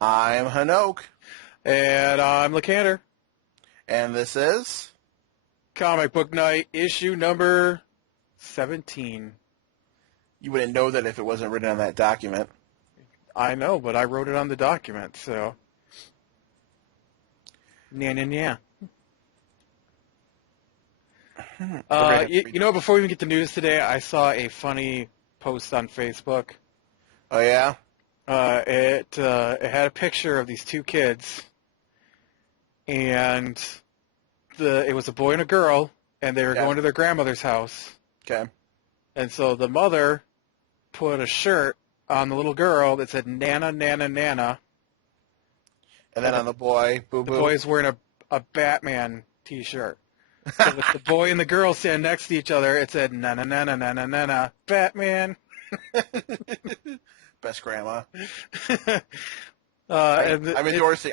I'm Hanokh, And I'm Lacandor. and this is... Comic Book Night, issue number 17. You wouldn't know that if it wasn't written on that document. I know, but I wrote it on the document, so. Yeah. Before we even get to news today, I saw a funny post on Facebook. Oh, yeah? It had a picture of these two kids, and it was a boy and a girl, and they were going to their grandmother's house. Okay. And so the mother put a shirt on the little girl that said Nana, Nana, Nana. And then on the boy, Boo Boo. The boy is wearing a Batman t-shirt. So with the boy and the girl standing next to each other, it said Nana, Nana, Nana, Nana, Batman. Best grandma. I'm endorsing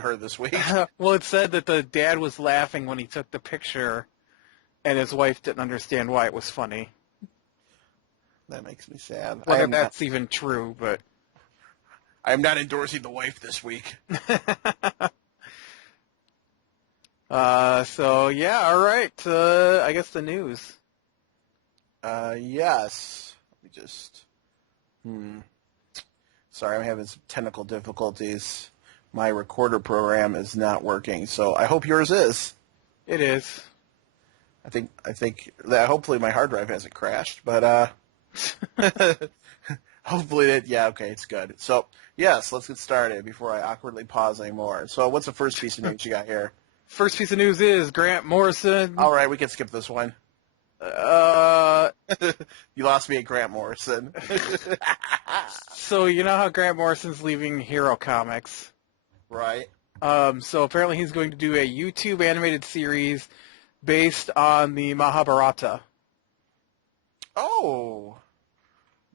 her this week. Well, it said that the dad was laughing when he took the picture, and his wife didn't understand why it was funny. That makes me sad. Whether that's even true, but... I'm not endorsing the wife this week. So, yeah, all right. I guess the news. Yes. Let me just... Sorry, I'm having some technical difficulties. My recorder program is not working, so I hope yours is. It is. I think that hopefully my hard drive hasn't crashed, but hopefully it's good. So, yes, let's get started before I awkwardly pause anymore. So, what's the first piece of news you got here? First piece of news is Grant Morrison. All right, we can skip this one. You lost me at Grant Morrison. So, you know how Grant Morrison's leaving Hero Comics? Right. So apparently he's going to do a YouTube animated series based on the Mahabharata. Oh.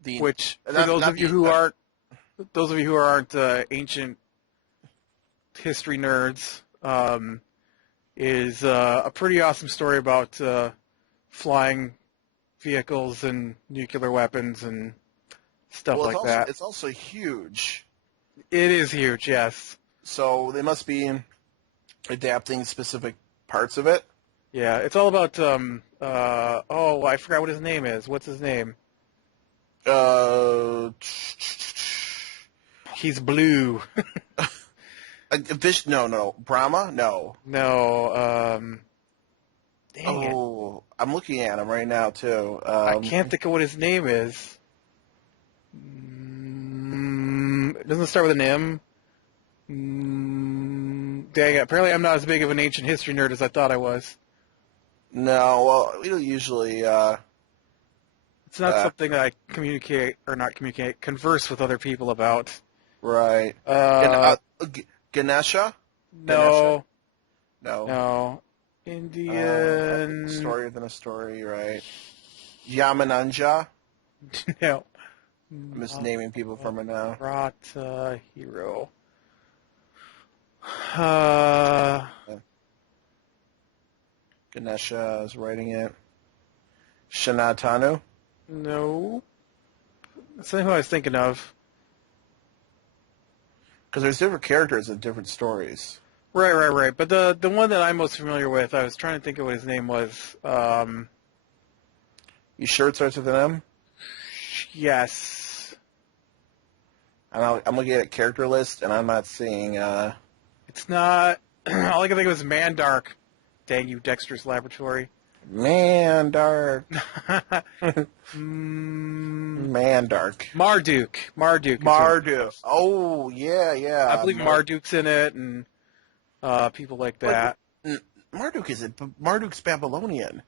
Which, for those of you who aren't ancient history nerds, is a pretty awesome story about flying vehicles and nuclear weapons and stuff like that. It's also huge. It is huge, yes. So they must be adapting specific parts of it. Yeah, it's all about, I forgot what his name is. What's his name? He's blue. No. Brahma? No. No, dang it. Oh, I'm looking at him right now, too. I can't think of what his name is. It doesn't start with an M. Dang it. Apparently I'm not as big of an ancient history nerd as I thought I was. No, well, we don't usually... It's not something that I converse with other people about. Right. Ganesha? No. Ganesha? No. No. Indian... Story within a story, right. Yamananja? No. I'm just naming people from it now. Rata Hero. Ganesha is writing it. Shanatanu? No. That's not who I was thinking of. Because there's different characters in different stories. Right. But the one that I'm most familiar with, I was trying to think of what his name was. You sure it starts with an M? Yes. I'm looking at a character list, and I'm not seeing... It's not... All I can think of is Mandark. Dang you, Dexter's Laboratory. Mandark. Mandark. Marduk. Oh, yeah. I believe Marduk's in it, and people like that. Marduk's Babylonian.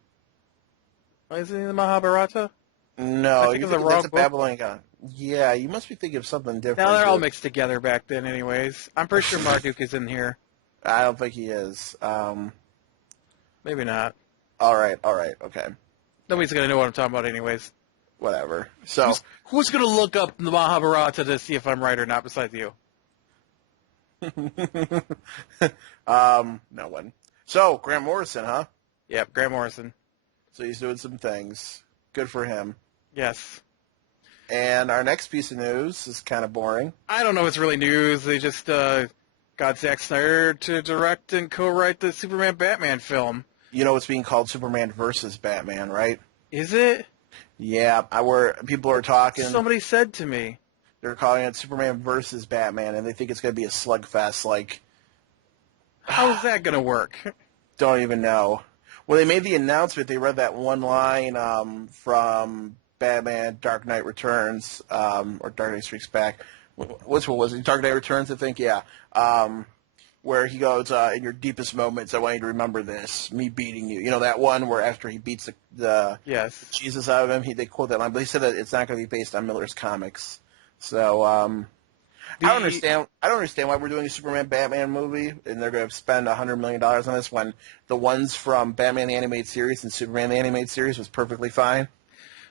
Is it in the Mahabharata? No, that's a Babylonian guy. Yeah, you must be thinking of something different. No, they're all mixed together back then anyways. I'm pretty sure Marduk is in here. I don't think he is. Maybe not. All right, okay. Nobody's going to know what I'm talking about anyways. Whatever. So who's going to look up the Mahabharata to see if I'm right or not besides you? No one. So, Grant Morrison, huh? Yep, Grant Morrison. So he's doing some things. Good for him. Yes. And our next piece of news is kind of boring. I don't know if it's really news. They just got Zack Snyder to direct and co-write the Superman Batman film. You know, it's being called Superman versus Batman, right? Is it? Yeah, where people are talking. Somebody said to me. They're calling it Superman versus Batman, and they think it's going to be a slugfest. Like, how's that going to work? Don't even know. When they made the announcement, they read that one line from Batman Dark Knight Returns, or Dark Knight Strikes Back. Which one was it? Dark Knight Returns, I think, yeah. Where he goes, in your deepest moments, I want you to remember this, me beating you. You know, that one where after he beats the yes. Jesus out of him, they quote that line, but he said that it's not going to be based on Miller's comics. So, I don't understand why we're doing a Superman Batman movie, and they're going to spend $100 million on this when the ones from Batman the Animated Series and Superman the Animated Series was perfectly fine.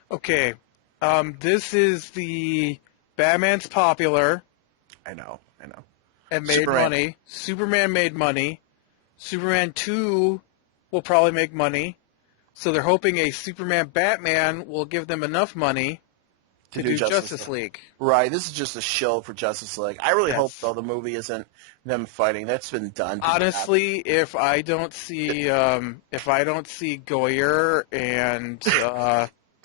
Okay, this is the Batman's popular. I know. And made money. Superman made money. Superman 2 will probably make money. So they're hoping a Superman Batman will give them enough money to do Justice League. Right. This is just a shill for Justice League. I really hope, though, the movie isn't them fighting. That's been done. Honestly, if I don't see Goyer and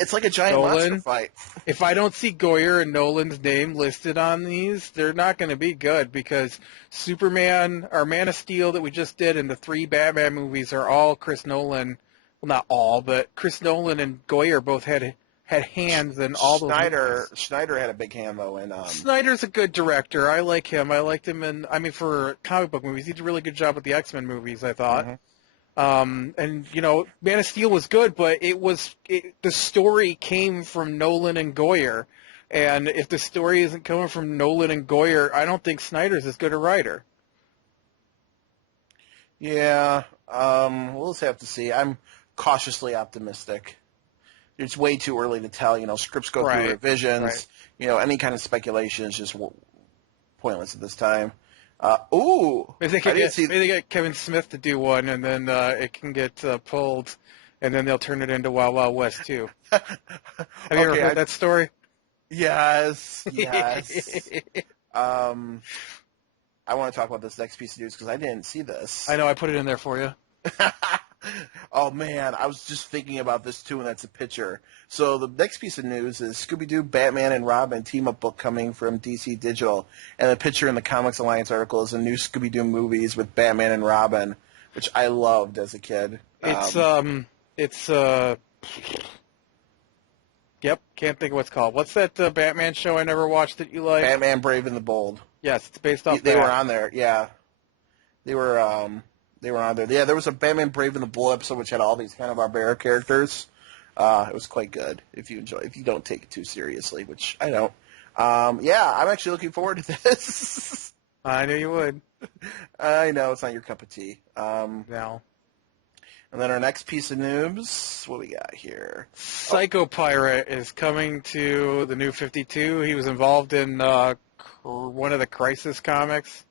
it's like a giant monster fight. If I don't see Goyer and Nolan's name listed on these, they're not going to be good because Superman or Man of Steel that we just did and the 3 Batman movies are all Chris Nolan. Well, not all, but Chris Nolan and Goyer both had hands in all those movies. Schneider had a big hand, though. Snyder's a good director. I like him. I liked him for comic book movies. He did a really good job with the X-Men movies, I thought. Mm-hmm. And Man of Steel was good, but the story came from Nolan and Goyer, and if the story isn't coming from Nolan and Goyer, I don't think Snyder's as good a writer. Yeah, we'll just have to see. I'm cautiously optimistic. It's way too early to tell. Scripts go through revisions. Right. Any kind of speculation is just pointless at this time. Maybe they get Kevin Smith to do one, and then it can get pulled, and then they'll turn it into Wild Wild West too. Have you ever heard that story? Yes. I want to talk about this next piece of news because I didn't see this. I know, I put it in there for you. Oh, man, I was just thinking about this, too, and that's a picture. So the next piece of news is Scooby-Doo, Batman, and Robin team-up book coming from DC Digital. And the picture in the Comics Alliance article is the new Scooby-Doo movies with Batman and Robin, which I loved as a kid. Yep, can't think of what's called. What's that Batman show I never watched that you like? Batman Brave and the Bold. Yes, it's based off They were on there, yeah. They were on there. Yeah, there was a Batman Brave and the Bold episode which had all these kind of barbaric characters. It was quite good if you don't take it too seriously, which I don't. Yeah, I'm actually looking forward to this. I knew you would. I know, it's not your cup of tea. No. And then our next piece of news, what we got here? Psycho Pirate is coming to the New 52. He was involved in one of the Crisis comics.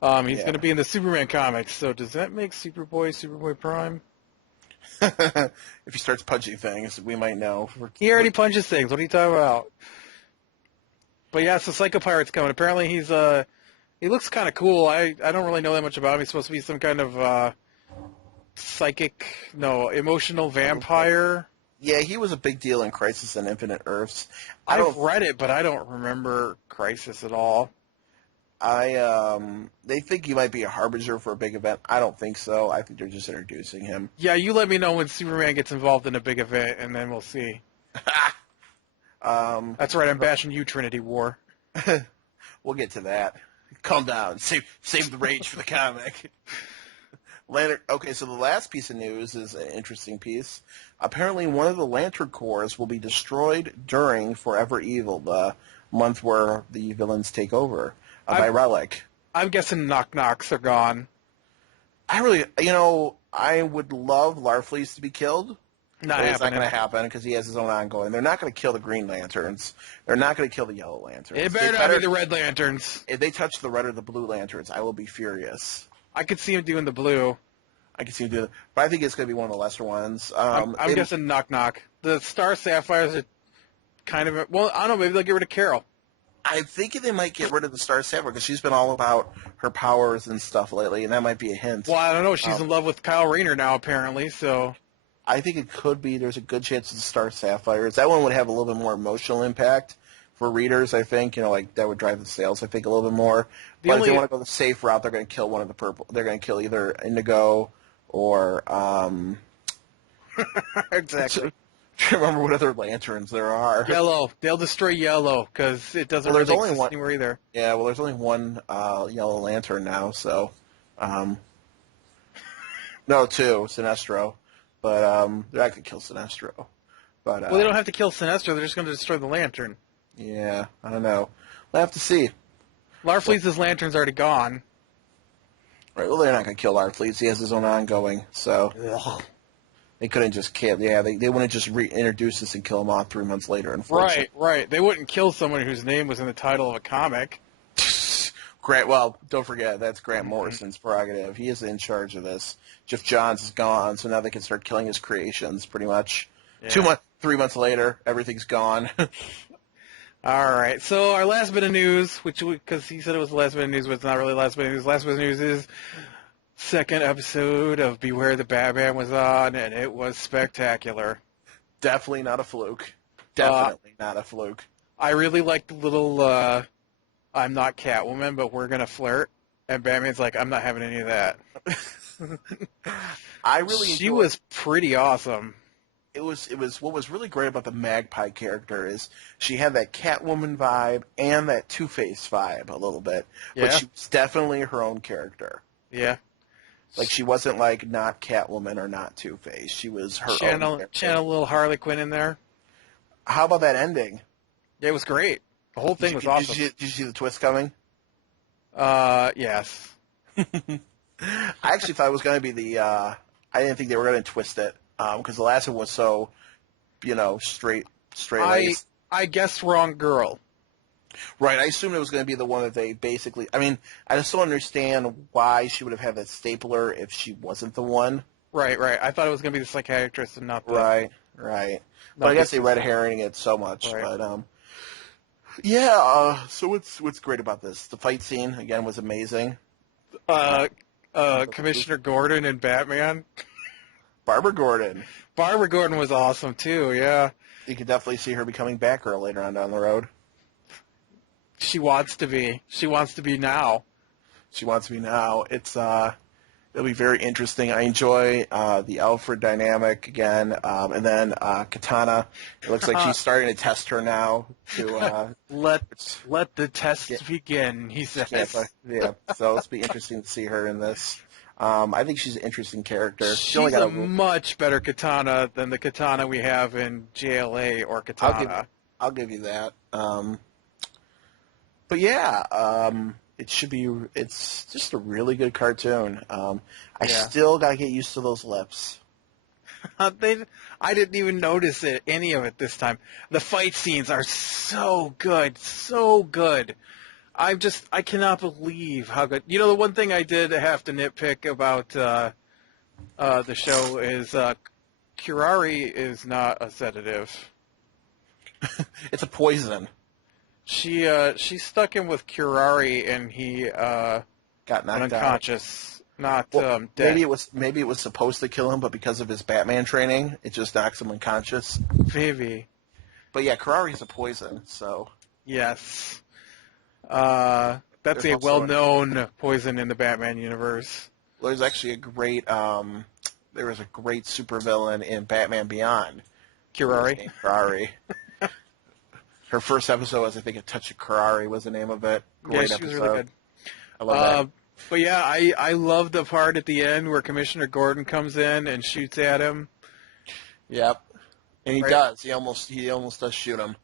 He's going to be in the Superman comics, so does that make Superboy Prime? If he starts punching things, we might know. He already punches things. What are you talking about? But yeah, so Psycho Pirate's coming. Apparently he looks kind of cool. I don't really know that much about him. He's supposed to be some kind of emotional vampire. Yeah, he was a big deal in Crisis on Infinite Earths. I've read it, but I don't remember Crisis at all. They think he might be a harbinger for a big event. I don't think so. I think they're just introducing him. Yeah, you let me know when Superman gets involved in a big event, and then we'll see. That's right, I'm bashing you, Trinity War. We'll get to that. Calm down. Save the rage for the comic. Okay, so the last piece of news is an interesting piece. Apparently, one of the Lantern Corps will be destroyed during Forever Evil, the month where the villains take over. By Relic. I'm guessing Knock-Knocks are gone. I would love Larfleeze to be killed. It's not going to happen because he has his own ongoing. They're not going to kill the Green Lanterns. They're not going to kill the Yellow Lanterns. It better not be the Red Lanterns. If they touch the Red or the Blue Lanterns, I will be furious. I could see him doing the blue. I can see him doing it. But I think it's going to be one of the lesser ones. I'm guessing Knock-Knock. The Star Sapphires are kind of. Well, I don't know. Maybe they'll get rid of Carol. I'm thinking they might get rid of the Star Sapphire because she's been all about her powers and stuff lately, and that might be a hint. Well, I don't know. She's in love with Kyle Rayner now, apparently. So I think it could be. There's a good chance it's Star Sapphires. That one would have a little bit more emotional impact for readers. I think like that would drive the sales. I think a little bit more. But if they want to go the safe route, they're going to kill one of the purple. They're going to kill either Indigo or exactly. I can't remember what other lanterns there are. Yellow. They'll destroy Yellow because it doesn't really exist anywhere either. Yeah, well, there's only one Yellow Lantern now, so no, two, Sinestro, but they're not gonna kill Sinestro. But well, they don't have to kill Sinestro; they're just going to destroy the Lantern. Yeah, I don't know. We'll have to see. Larfleeze's Lantern's already gone. Right. Well, they're not gonna kill Larfleeze. He has his own ongoing, so. Ugh. They couldn't just kill. Yeah, they wouldn't just reintroduce us and kill him off 3 months later. Unfortunately. Right. They wouldn't kill someone whose name was in the title of a comic. Grant. Well, don't forget that's Grant Morrison's prerogative. He is in charge of this. Jeff Johns is gone, so now they can start killing his creations. Pretty much. Yeah. 3 months later, everything's gone. All right. So our last bit of news, because he said it was the last bit of news, but it's not really the last bit of news. Last bit of news is. Second episode of Beware the Batman was on, and it was spectacular. Definitely not a fluke. Definitely not a fluke. I really liked the little, I'm not Catwoman, but we're going to flirt. And Batman's like, I'm not having any of that. She was pretty awesome. It was what was really great about the Magpie character is she had that Catwoman vibe and that Two-Face vibe a little bit. Yeah. But she was definitely her own character. Yeah. Like, she wasn't, like, not Catwoman or not Two-Face. She was her own character. Channel a little Harley Quinn in there. How about that ending? It was great. The whole thing was awesome. Did you see the twist coming? Yes. I actually thought it was going to be I didn't think they were going to twist it, because the last one was so, straight laced. I guessed wrong girl. Right, I assumed it was going to be the one that they basically... I mean, I just don't understand why she would have had that stapler if she wasn't the one. Right. I thought it was going to be the psychiatrist and not the... Right. But I guess they red herring it so much. Right. But, so what's great about this? The fight scene, again, was amazing. Commissioner Gordon and Batman. Barbara Gordon. Barbara Gordon was awesome, too, yeah. You could definitely see her becoming Batgirl later on down the road. She wants to be. She wants to be now. It's it'll be very interesting. I enjoy the Alfred dynamic again, and then Katana. It looks like she's starting to test her now. To let the test begin. He says. Yeah. So it'll be interesting to see her in this. I think she's an interesting character. She's a much better Katana than the Katana we have in JLA or Katana. I'll give you that. But yeah, it's just a really good cartoon. I still got to get used to those lips. I didn't even notice any of it this time. The fight scenes are so good. I cannot believe how good. The one thing I did have to nitpick about the show is curare is not a sedative. It's a poison. She stuck him with curare, and he got knocked unconscious, out. Dead. Maybe it was supposed to kill him, but because of his Batman training, it just knocks him unconscious. Maybe. But yeah, curare is a poison, so. Yes. That's a well-known poison in the Batman universe. Well, there's actually there was a great supervillain in Batman Beyond. Curare. Curare. Her first episode was, I think, A Touch of Curare was the name of it. Great episode. Was really good. I love that. But yeah, I love the part at the end where Commissioner Gordon comes in and shoots at him. Yep. And he does. He almost does shoot him.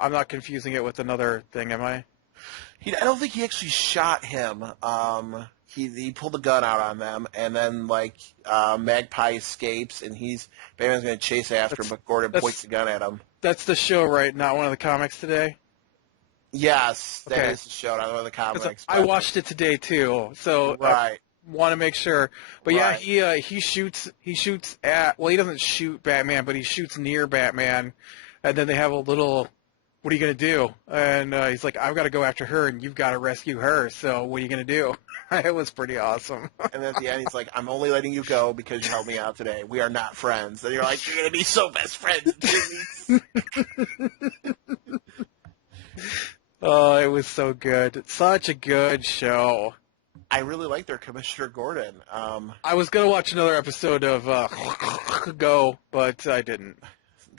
I'm not confusing it with another thing, am I? I don't think he actually shot him. He pulled the gun out on them, and then Magpie escapes, and Batman's going to chase after him, but Gordon points the gun at him. That's the show, right? Not one of the comics today? Yes, that is the show, not one of the comics. I watched it today too, so I want to make sure. But yeah, he shoots at. Well, he doesn't shoot Batman, but he shoots near Batman, and then they have a little, what are you going to do? And he's like, I've got to go after her, and you've got to rescue her, so what are you going to do? It was pretty awesome. And then at the end, he's like, I'm only letting you go because you helped me out today. We are not friends. And you're like, you're going to be so best friends in 2 weeks. Oh, it was so good. Such a good show. I really like their Commissioner Gordon. I was going to watch another episode of Go, but I didn't.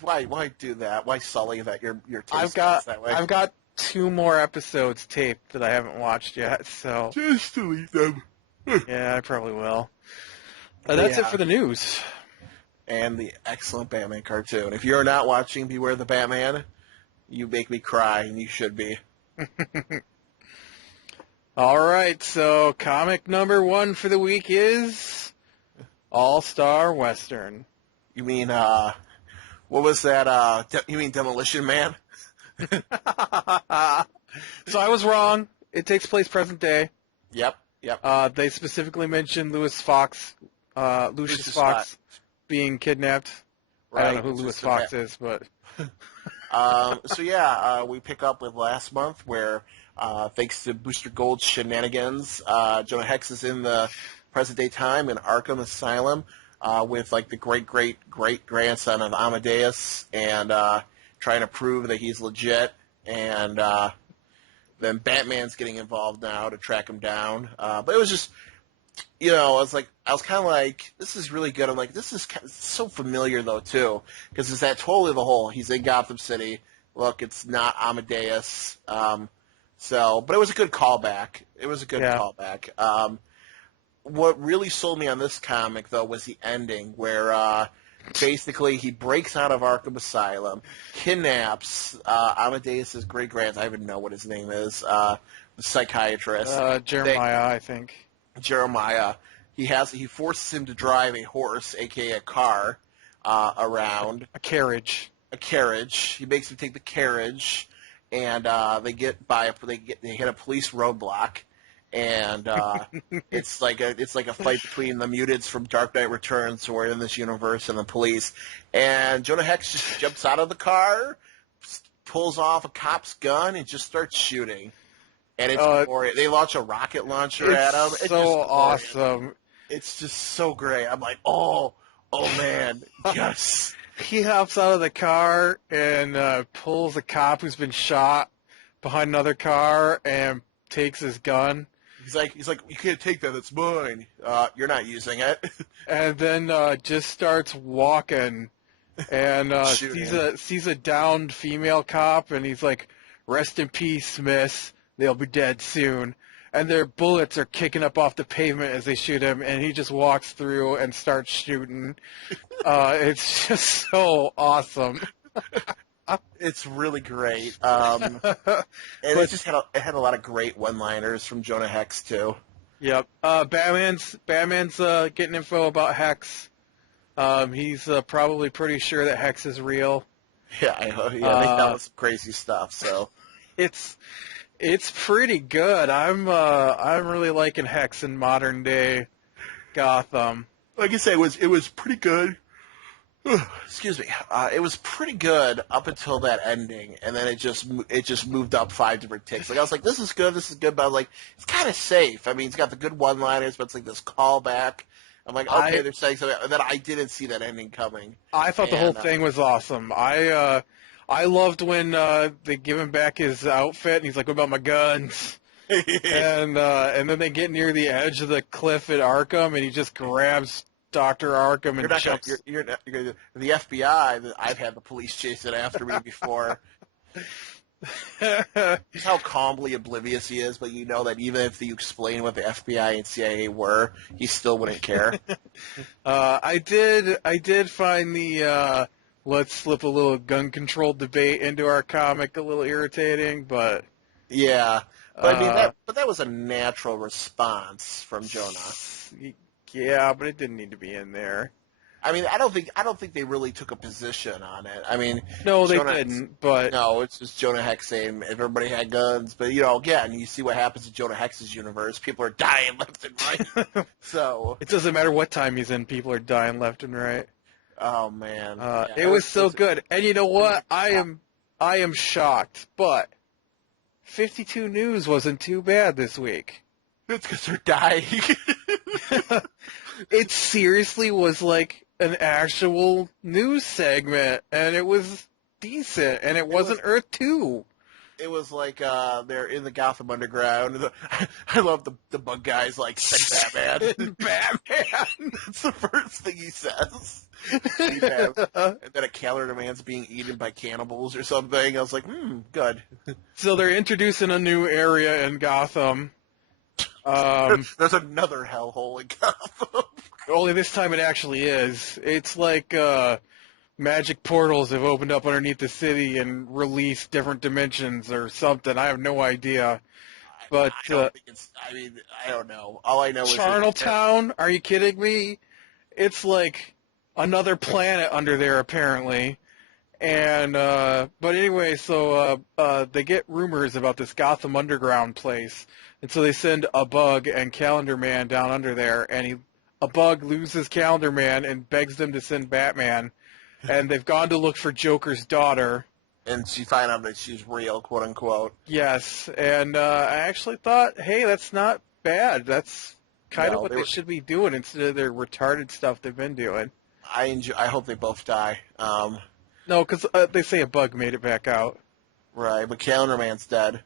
Why do that? Why sully that your taste that way? I've got 2 more episodes taped that I haven't watched yet, so Just delete them. yeah, I probably will. That's it for the news. And the excellent Batman cartoon. If you're not watching Beware the Batman, you make me cry, and you should be. All right, so comic number 1 for the week is All-Star Western. You mean, what was that, you mean Demolition Man? So I was wrong. It takes place present day. Yep. They specifically mentioned Lucius Fox being kidnapped. Right. I don't know who Louis Fox is, but... we pick up with last month where, thanks to Booster Gold's shenanigans, Jonah Hex is in the present-day time in Arkham Asylum with, like, the great-great-great-grandson of Amadeus and trying to prove that he's legit. And then Batman's getting involved now to track him down. But it was just... I was kind of like, this is really good. I'm like, this is so familiar, though, too. Because it's that totally the whole, he's in Gotham City. Look, it's not Amadeus. But it was a good callback. Callback. What really sold me on this comic, though, was the ending, where basically he breaks out of Arkham Asylum, kidnaps Amadeus' great-grandson. I don't even know what his name is, the psychiatrist. Jeremiah, I think. Jeremiah, he forces him to drive a horse, aka a car, around a carriage. He makes him take the carriage, and they hit a police roadblock, and it's like a fight between the mutants from Dark Knight Returns, who are in this universe, and the police. And Jonah Hex just jumps out of the car, pulls off a cop's gun, and just starts shooting. And it's glorious. They launch a rocket launcher at him. It's so just awesome. It's just so great. I'm like, oh man, yes. He hops out of the car and pulls a cop who's been shot behind another car and takes his gun. He's like, you can't take that. That's mine. You're not using it. And then just starts walking and sees a downed female cop, and he's like, "Rest in peace, miss. They'll be dead soon." And their bullets are kicking up off the pavement as they shoot him, and he just walks through and starts shooting. It's just so awesome. It's really great. And it had a lot of great one-liners from Jonah Hex too. Yep. Batman's getting info about Hex. He's probably pretty sure that Hex is real. Yeah, they found some crazy stuff. So It's pretty good. I'm really liking Hex in modern day Gotham. Like I say, it was pretty good. Excuse me. It was pretty good up until that ending, and then it just moved up 5 different ticks. Like I was like, this is good, but I was like, it's kind of safe. I mean, it's got the good one-liners, but it's like this callback. I'm like, okay, they're saying something, and then I didn't see that ending coming. I thought the whole thing was awesome. I loved when they give him back his outfit, and he's like, "What about my guns?" and then they get near the edge of the cliff at Arkham, and he just grabs Dr. Arkham and jumps. You're the FBI. I've had the police chase it after me before. Just how calmly oblivious he is, but you know that even if you explain what the FBI and CIA were, he still wouldn't care. I did find the let's slip a little gun control debate into our comic a little irritating, but yeah. But I mean, that was a natural response from Jonah. Yeah, but it didn't need to be in there. I mean, I don't think they really took a position on it. I mean, no, they didn't. But no, it's just Jonah Hex saying if everybody had guns. But again, you see what happens in Jonah Hex's universe. People are dying left and right. So it doesn't matter what time he's in. People are dying left and right. Oh man, yeah, It was so good. And you know what? I am shocked, but 52 News wasn't too bad this week. It's because they're dying. It seriously was like an actual news segment, and it was decent, and it wasn't Earth 2. It was like they're in the Gotham Underground. I love the bug guys like say Batman. Batman! That's the first thing he says. And then a calendar man's being eaten by cannibals or something. I was like, good. So they're introducing a new area in Gotham. There's another hellhole in Gotham. Only this time it actually is. It's like magic portals have opened up underneath the city and released different dimensions or something. I have no idea. But I don't think it's. I mean, I don't know. All I know is Charneltown? Are you kidding me? It's like another planet under there, apparently. And but anyway, so they get rumors about this Gotham Underground place, and so they send a Bug and Calendar Man down under there, and a Bug loses Calendar Man and begs them to send Batman, and they've gone to look for Joker's daughter. And she find out that she's real, quote unquote. Yes, and I actually thought, hey, that's not bad. That's kind of what they should be doing instead of their retarded stuff they've been doing. I hope they both die. No, because they say a Bug made it back out. Right, but Calendar Man's dead.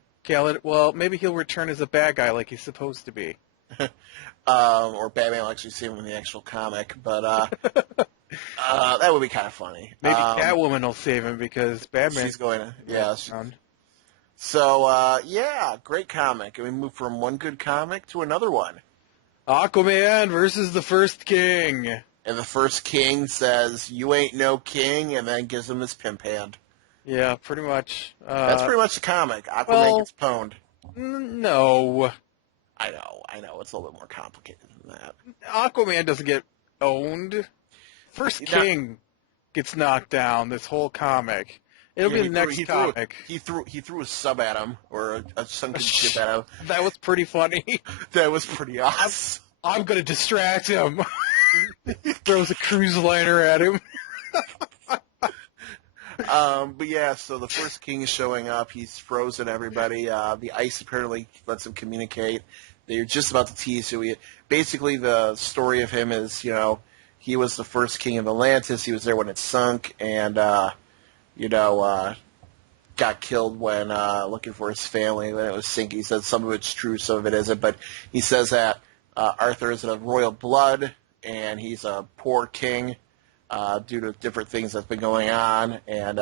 Well, maybe he'll return as a bad guy like he's supposed to be. Or Batman will actually see him in the actual comic, but that would be kind of funny. Maybe Catwoman will save him because Batman. She's going to, yeah. So, yeah, great comic. And we move from one good comic to another one. Aquaman versus the First King. And the First King says, "You ain't no king," and then gives him his pimp hand. Yeah, pretty much. That's pretty much the comic. Aquaman gets pwned. No. I know. It's a little bit more complicated than that. Aquaman doesn't get owned. First King gets knocked down this whole comic. It'll be the next comic. He threw a sub at him, or a sunken ship at him. That was pretty funny. That was pretty awesome. I'm going to distract him. Throws a cruise liner at him. But yeah, so the First King is showing up. He's frozen everybody. The ice apparently lets him communicate. They're just about to tease who he is. Basically, the story of him is, he was the first king of Atlantis. He was there when it sunk, and, got killed when looking for his family when it was sinking. He said some of it's true, some of it isn't. But he says that Arthur is of royal blood, and he's a poor king due to different things that's been going on. And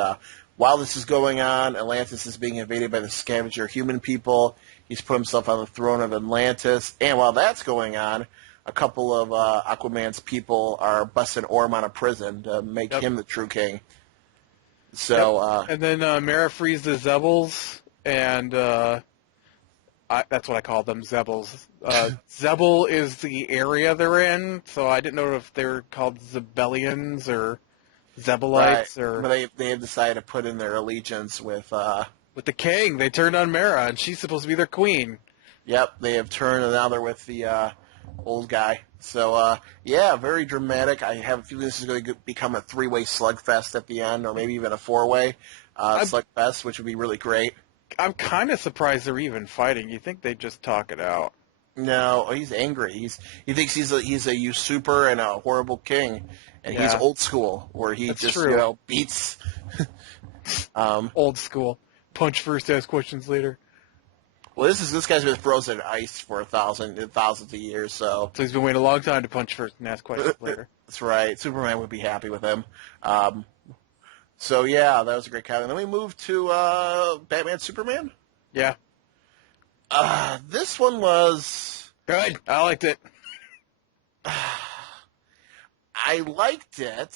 while this is going on, Atlantis is being invaded by the scavenger human people. He's put himself on the throne of Atlantis. And while that's going on, a couple of Aquaman's people are busting Orm out of prison to make him the true king. So, and then Mera frees the Zebels, and that's what I call them, Zebels. Zebel is the area they're in, so I didn't know if they were called Zebellians or Zebelites. Right. But they have decided to put in their allegiance with the king. They turned on Mera, and she's supposed to be their queen. Yep, they have turned, and now they're with the old guy. So, yeah, very dramatic. I have a feeling this is going to become a three-way slugfest at the end, or maybe even a four-way slugfest, which would be really great. I'm kind of surprised they're even fighting. You think they'd just talk it out? No, he's angry. He thinks he's a usurper and a horrible king, and he's old school, where he beats. Old school. Punch first, ask questions later. Well, this guy's been frozen in ice for thousands of years, so he's been waiting a long time to punch first and ask questions later. That's right. Superman would be happy with him. So yeah, that was a great comic. Then we move to Batman Superman. Yeah. This one was good. I liked it. I liked it,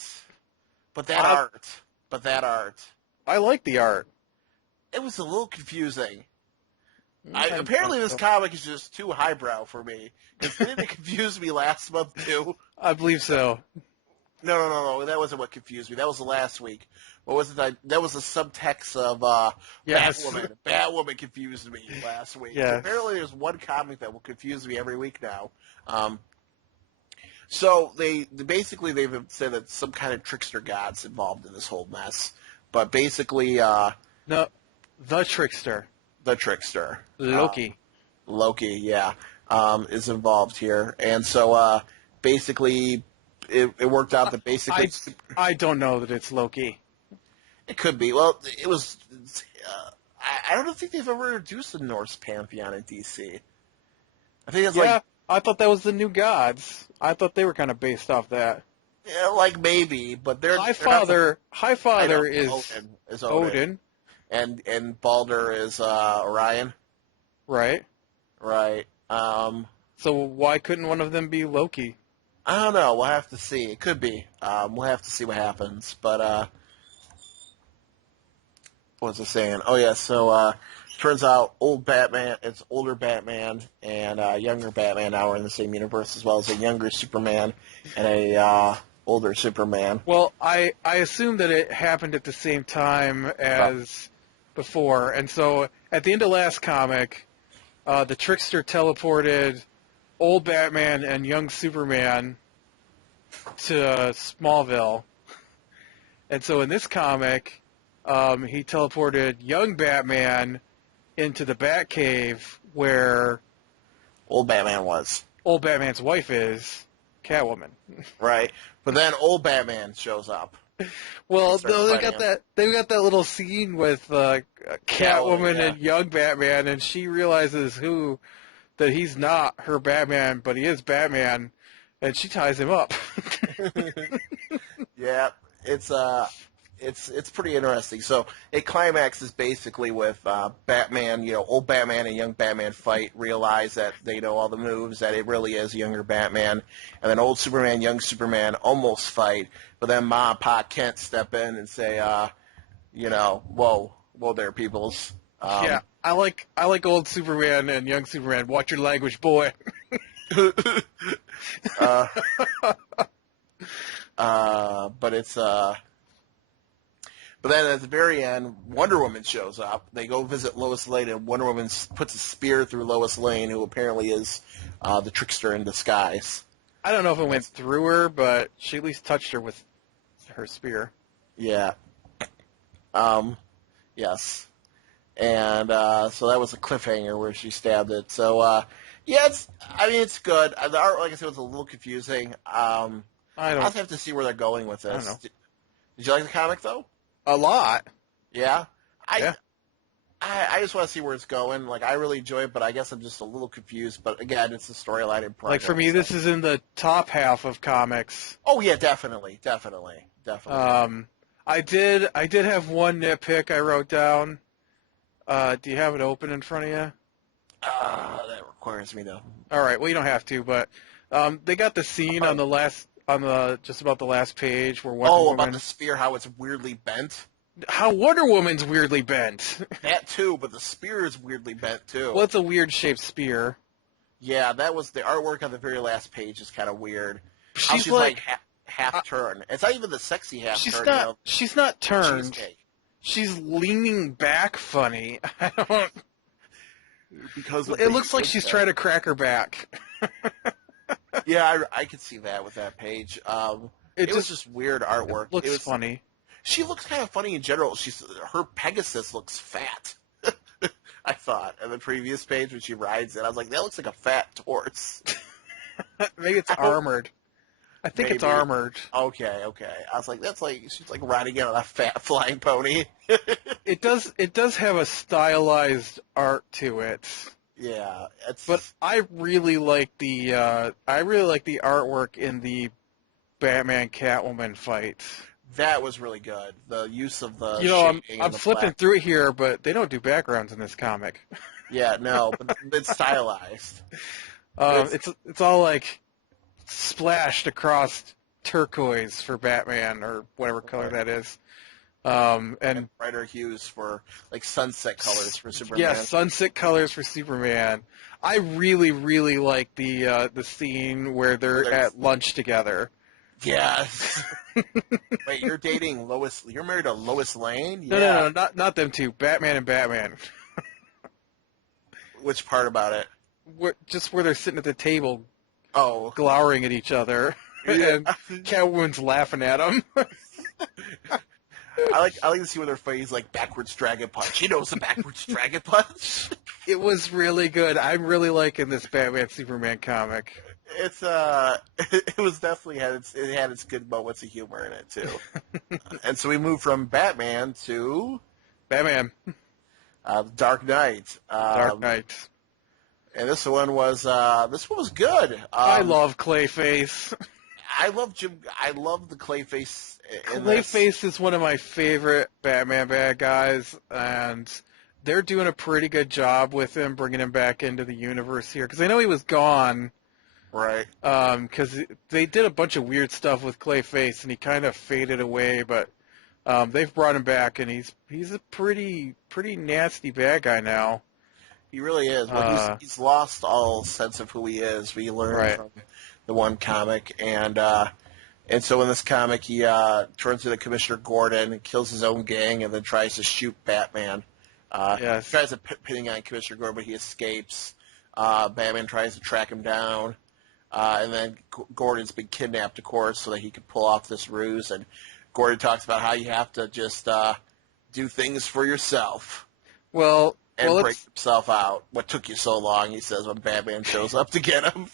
but that art. I like the art. It was a little confusing. Apparently this comic is just too highbrow for me. Didn't it confuse me last month too? I believe so. No. That wasn't what confused me. That was the last week. What was it? That was the subtext of Batwoman. Batwoman confused me last week. Yes. Apparently there's one comic that will confuse me every week now. So they basically they've said that some kind of trickster god's involved in this whole mess, but basically No, the trickster, the trickster Loki. Loki, yeah, is involved here, and so basically it worked out that basically I don't know that it's Loki. it could be. Well, it was. I don't think they've ever introduced the Norse pantheon in DC. I think it's Yeah, I thought that was the new gods. I thought they were kind of based off that. like maybe, but they're High I know Father is Odin is Odin, and Balder is Orion, right? right? So why couldn't one of them be Loki? I don't know. We'll have to see. It could be. We'll have to see what happens. But what was I saying? Oh yeah. So turns out it's older Batman and younger Batman now are in the same universe, as well as a younger Superman and a older Superman. Well, I assume that it happened at the same time as before, and so at the end of last comic, the Trickster teleported old Batman and young Superman to Smallville, and so in this comic, he teleported young Batman into the Batcave where Old Batman was. old Batman's wife is, Catwoman. Right. But then old Batman shows up. Well, Starts no, fighting him. they've got that little scene with Catwoman yeah. and young Batman, and she realizes that he's not her Batman, but he is Batman, and she ties him up. Yeah, it's pretty interesting. So it climaxes basically with Batman, old Batman and young Batman fight, realize that they know all the moves, that it really is younger Batman, and then old Superman, young Superman almost fight, but then Ma and Pa Kent step in and say, whoa there, peoples. Yeah, I like old Superman and young Superman. Watch your language, boy. But it's but then at the very end, Wonder Woman shows up. They go visit Lois Lane, and Wonder Woman puts a spear through Lois Lane, who apparently is the trickster in disguise. I don't know if it went through her, but she at least touched her with her spear. Yeah. Yes. And so that was a cliffhanger where she stabbed it. So yeah, it's good. The art, like I said, was a little confusing. I'll have to see where they're going with this. I don't know. Did you like the comic though? A lot. Yeah. Yeah. I just want to see where it's going. Like, I really enjoy it, but I guess I'm just a little confused. But again, it's a storyline in progress. Like for me, this is in the top half of comics. Oh yeah, definitely. I did have one nitpick I wrote down. Do you have it open in front of you? That requires me to. All right. Well, you don't have to, but they got the scene on just about the last page where Wonder Woman. About the spear, how it's weirdly bent. How Wonder Woman's weirdly bent. That too, but the spear is weirdly bent too. Well, it's a weird shaped spear. Yeah, that was the artwork on the very last page is kind of weird. She's like half turn. It's not even the sexy half turn. She's not turned. Cheesecake. She's leaning back funny. I don't. Because it looks like she's trying to crack her back. Yeah, I could see that with that page. It was just weird artwork. It looks funny. She looks kind of funny in general. Her Pegasus looks fat. I thought on the previous page when she rides it, I was like, that looks like a fat horse. Maybe it's armored. I think it's armored. Okay. I was like, she's like riding it on a fat flying pony. It does have a stylized art to it. Yeah, but I really like the artwork in the Batman Catwoman fight. That was really good. The use of the I'm flipping through it here, but they don't do backgrounds in this comic. Yeah, no, but it's stylized. It's all like splashed across turquoise for Batman or whatever color that is. And brighter hues for like sunset colors for Superman. Yeah, sunset colors for Superman. I really, really like the scene where they're at lunch together. Yes. Wait, you're dating Lois? You're married to Lois Lane? Yeah. No, not them two. Batman and Batman. Which part about it? Just where they're sitting at the table, Oh, glowering at each other, yeah. and Catwoman's laughing at him. I like to see with her face like backwards dragon punch. He knows the backwards dragon punch. It was really good. I'm really liking this Batman Superman comic. It's it was definitely it had its good moments of humor in it too. And so we moved from Batman to Batman, Dark Knight. Dark Knight. And this one was good. I love Clayface. I love Jim. I love the Clayface. Clayface is one of my favorite Batman bad guys, and they're doing a pretty good job with him, bringing him back into the universe here. Because I know he was gone, Right. because they did a bunch of weird stuff with Clayface, and he kind of faded away. But they've brought him back, and he's a pretty nasty bad guy now. He really is. Well, he's lost all sense of who he is. We learned from the one comic, and so in this comic, he turns into Commissioner Gordon, kills his own gang, and then tries to shoot Batman. Yes. Tries to pinning on Commissioner Gordon, but he escapes. Batman tries to track him down, and then Gordon's been kidnapped, of course, so that he could pull off this ruse. And Gordon talks about how you have to just do things for yourself. And break himself out. What took you so long, he says, when Batman shows up to get him.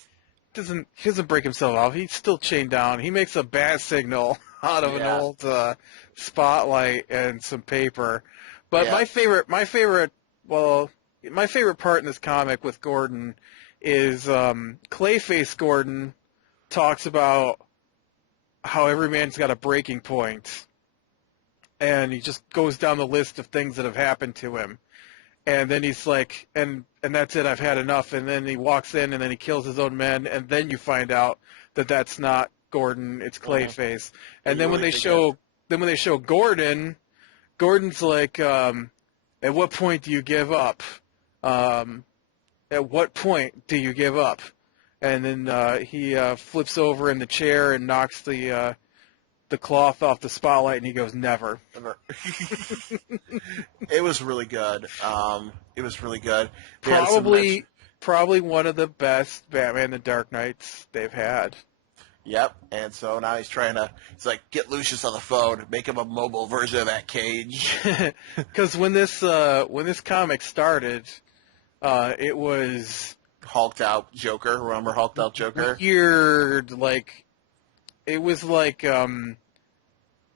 He doesn't break himself off. He's still chained doon. He makes a bat signal out of an old spotlight and some paper. But my favorite part in this comic with Gordon is Clayface Gordon talks about how every man's got a breaking point, and he just goes down the list of things that have happened to him. And then he's like, and that's it, I've had enough. And then he walks in, and then he kills his own men, and then you find out that that's not Gordon, it's Clayface. And then when they show Gordon, Gordon's like, at what point do you give up? At what point do you give up? And then he flips over in the chair and knocks the cloth off the spotlight, and he goes, never. It was really good. It was really good. Probably one of the best Batman the Dark Knights they've had. Yep. And so now he's like, get Lucius on the phone, make him a mobile version of that cage. Because when this comic started, it was Hulked out Joker. Remember Hulked out Joker? Weird, it was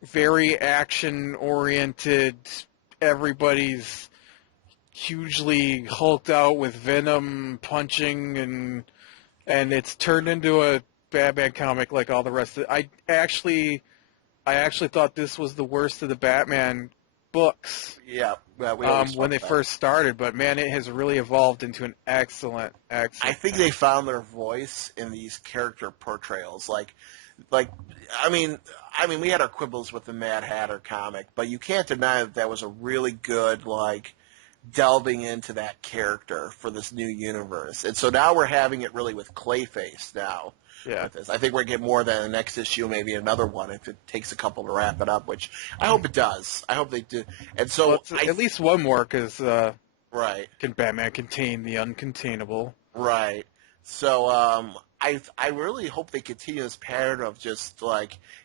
very action-oriented. Everybody's hugely hulked out with venom punching, and it's turned into a Batman comic like all the rest of it. I actually thought this was the worst of the Batman books. Yeah, when they first started, but man, it has really evolved into an excellent. I think they found their voice in these character portrayals. I mean, we had our quibbles with the Mad Hatter comic, but you can't deny that was a really good, delving into that character for this new universe. And so now we're having it really with Clayface now. Yeah. With this. I think we're going to get more than the next issue, maybe another one, if it takes a couple to wrap it up, which I hope it does. I hope they do. And so at least one more, because right. Can Batman contain the uncontainable? Right. So I really hope they continue this pattern of just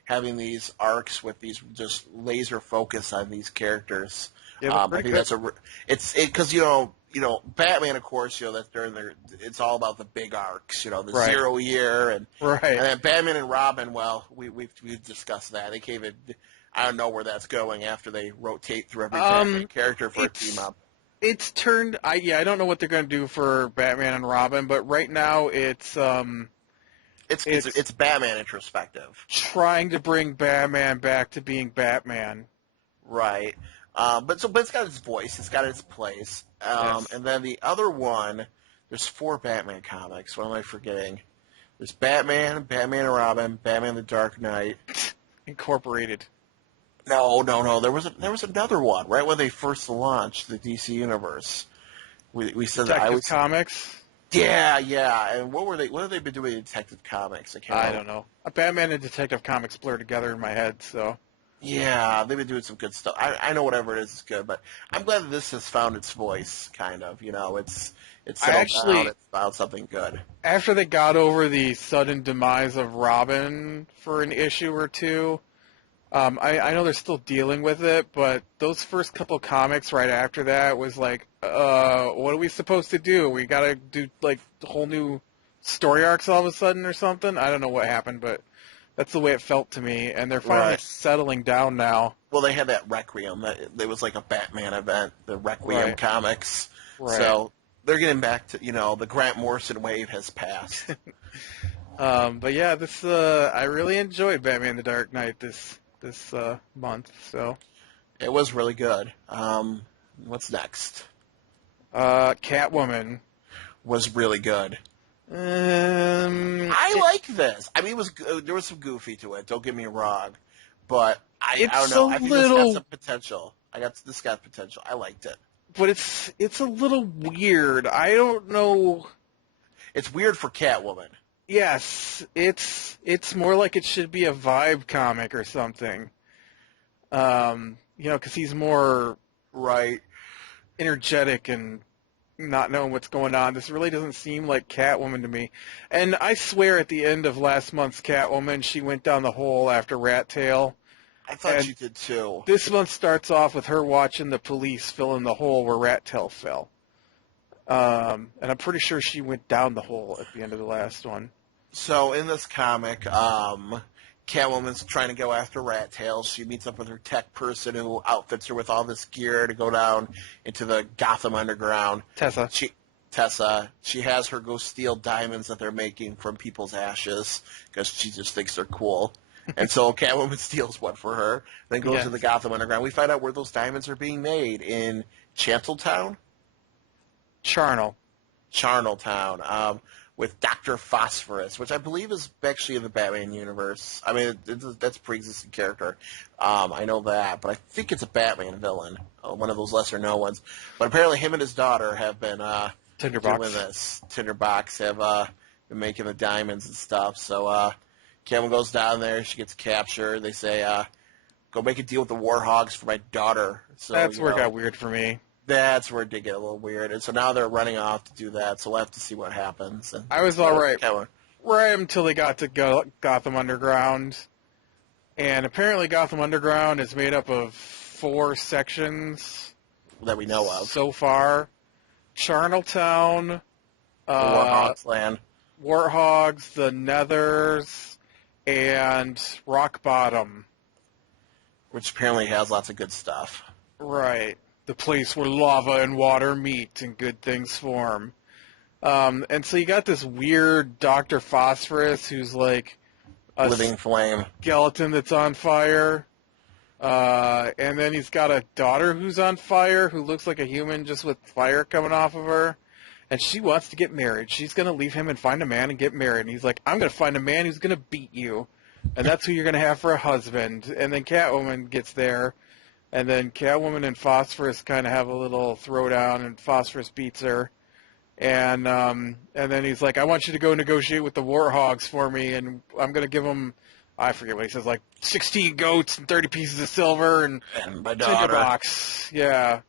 having these arcs with these just laser focus on these characters. Yeah, I think that's because Batman, of course, that it's all about the big arcs, the 0 year and then Batman and Robin. Well, we've discussed that. They came in. I don't know where that's going after they rotate through every Batman character for a team up. It's turned. I don't know what they're going to do for Batman and Robin, but right now it's Batman introspective, trying to bring Batman back to being Batman. Right. But it's got its voice, it's got its place. Yes. And then the other one, there's 4 Batman comics. What am I forgetting? There's Batman, Batman and Robin, Batman the Dark Knight, Incorporated. No. There was another one right when they first launched the DC universe. We said Detective Comics. Yeah. And what have they been doing in Detective Comics? I don't know. Batman and Detective Comics blur together in my head. So. Yeah, they've been doing some good stuff. I know whatever it is good, but I'm glad that this has found its voice, kind of. It's I settled down. actually, It's found something good. after they got over the sudden demise of Robin for an issue or two, I know they're still dealing with it, but those first couple comics right after that was like, what are we supposed to do? We gotta do like whole new story arcs all of a sudden or something? I don't know what happened, but that's the way it felt to me, and they're finally Right. settling down now. Well, they had that Requiem. That was like a Batman event, the Requiem Right, comics. right. So they're getting back to the Grant Morrison wave has passed. But yeah, this I really enjoyed Batman: The Dark Knight this month. So, It was really good. What's next? Catwoman. Was really good. Um, I it, like this. I mean, there was some goofy to it. Don't get me wrong, but I don't it's a know. I think this got little, some potential. This got potential. I liked it. but it's a little weird. I don't know. It's weird for Catwoman. Yes, it's more like it should be a vibe comic or something. Because he's more Right. energetic and not knowing what's going on. This really doesn't seem like Catwoman to me. And I swear at the end of last month's Catwoman, she went down the hole after Rat Tail. I thought And you did too. this month starts off with her watching the police fill in the hole where Rat Tail fell. And I'm pretty sure she went down the hole at the end of the last one. So in this comic, Catwoman's trying to go after Rat Tail. She meets up with her tech person who outfits her with all this gear to go down into the Gotham Underground. Tessa. Tessa, she has her go steal diamonds that they're making from people's ashes because she just thinks they're cool. And so Catwoman steals one for her, then goes to the Gotham Underground. We find out where those diamonds are being made in Chantletown? Charneltown, with Dr. Phosphorus, which I believe is actually in the Batman universe. I mean, that's a pre-existing character. I know that, but I think it's a Batman villain, one of those lesser-known ones. But apparently him and his daughter have been Tinderbox. doing this. Tinderbox have been making the diamonds and stuff. So Catwoman goes down there. She gets captured. They say, go make a deal with the Warhogs for my daughter. So That's where it got weird for me. That's where it did get a little weird. And so now they're running off to do that, so we'll have to see what happens. And I was all right. Catwoman. Right until they got to Gotham Underground. And apparently Gotham Underground is made up of 4 sections That we know of. so far. Charneltown, The Warhogs land. Warthogs, the Nethers, and Rock Bottom. Which apparently has lots of good stuff. Right. The place where lava and water meet and good things form. And so you got this weird Dr. Phosphorus who's like a Living flame. skeleton that's on fire. And then he's got a daughter who's on fire who looks like a human just with fire coming off of her. And she wants to get married. She's going to leave him and find a man and get married. And he's like, I'm going to find a man who's going to beat you. And that's who you're going to have for a husband. And then Catwoman gets there. And then Catwoman and Phosphorus kind of have a little throwdown, and Phosphorus beats her. And then he's like, I want you to go negotiate with the Warthogs for me, and I'm going to give them, I forget what he says, like 16 goats and 30 pieces of silver and my daughter. tinderbox. Yeah.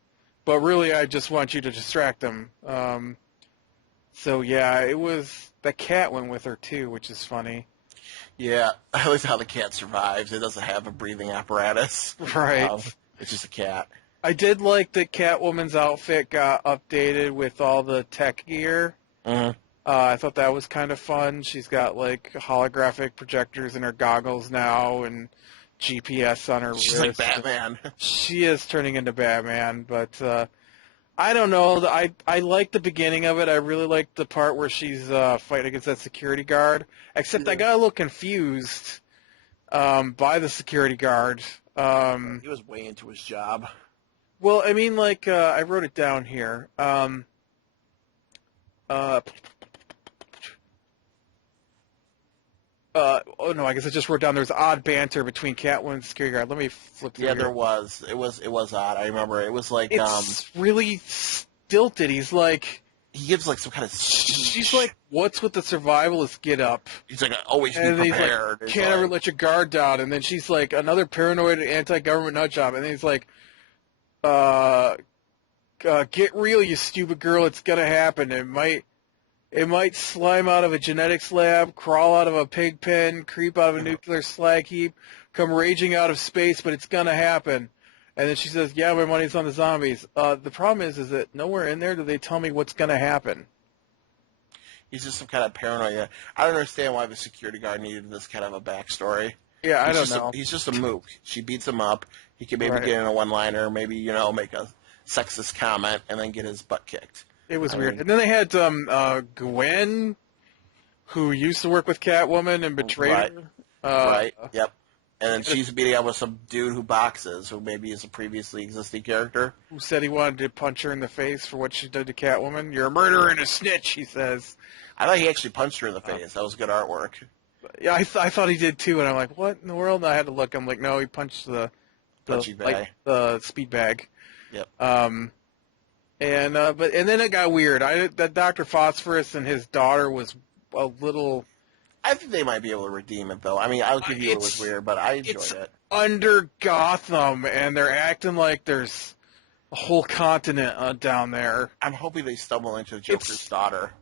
But really, I just want you to distract them. So, yeah, it was, the cat went with her, too, which is funny. Yeah, I like how the cat survives. It doesn't have a breathing apparatus. Right. It's just a cat. I did like that Catwoman's outfit got updated with all the tech gear. Mm-hmm. I thought that was kind of fun. She's got like holographic projectors in her goggles now and GPS on her wrist. She's like Batman. She is turning into Batman, but I don't know. I like the beginning of it. I really like the part where she's fighting against that security guard. Except I got a little confused by the security guard. He was way into his job. Well, I mean, like, I wrote it down here. Oh, no, I guess I just wrote down there's odd banter between Catwoman and security guard. Let me flip through Yeah, here. there was. It was odd. I remember. It was like It's really stilted. He's like, he gives like some kind of speech. She's like, "What's with the survivalist get up?" He's like, always be And he's prepared. like, "Can't ever let your guard down." And then she's like, "Another paranoid anti-government nut job." And then he's like, "Get real, you stupid girl. It's gonna happen. It might slime out of a genetics lab, crawl out of a pig pen, creep out of a nuclear slag heap, come raging out of space, but it's gonna happen." And then she says, "Yeah, my money's on the zombies." The problem is that nowhere in there do they tell me what's gonna happen. He's just some kind of paranoia. I don't understand why the security guard needed this kind of a backstory. Yeah, I don't know. He's just a mook. She beats him up. He can maybe Right. get in a one-liner, maybe, make a sexist comment, and then get his butt kicked. It was weird. And then they had Gwen, who used to work with Catwoman and betrayed her. Right, yep. And then she's beating up with some dude who boxes, who maybe is a previously existing character. Who said he wanted to punch her in the face for what she did to Catwoman. "You're a murderer and a snitch," he says. I thought he actually punched her in the face. That was good artwork. Yeah, I thought he did too, and I'm like, what in the world? And I had to look. I'm like, no, he punched the speed bag. Yep. And then it got weird. That Dr. Phosphorus and his daughter was a little. I think they might be able to redeem it, though. I mean, I'll give you it was weird, but I enjoyed it. Under Gotham, and they're acting like there's a whole continent down there. I'm hoping they stumble into Joker's daughter.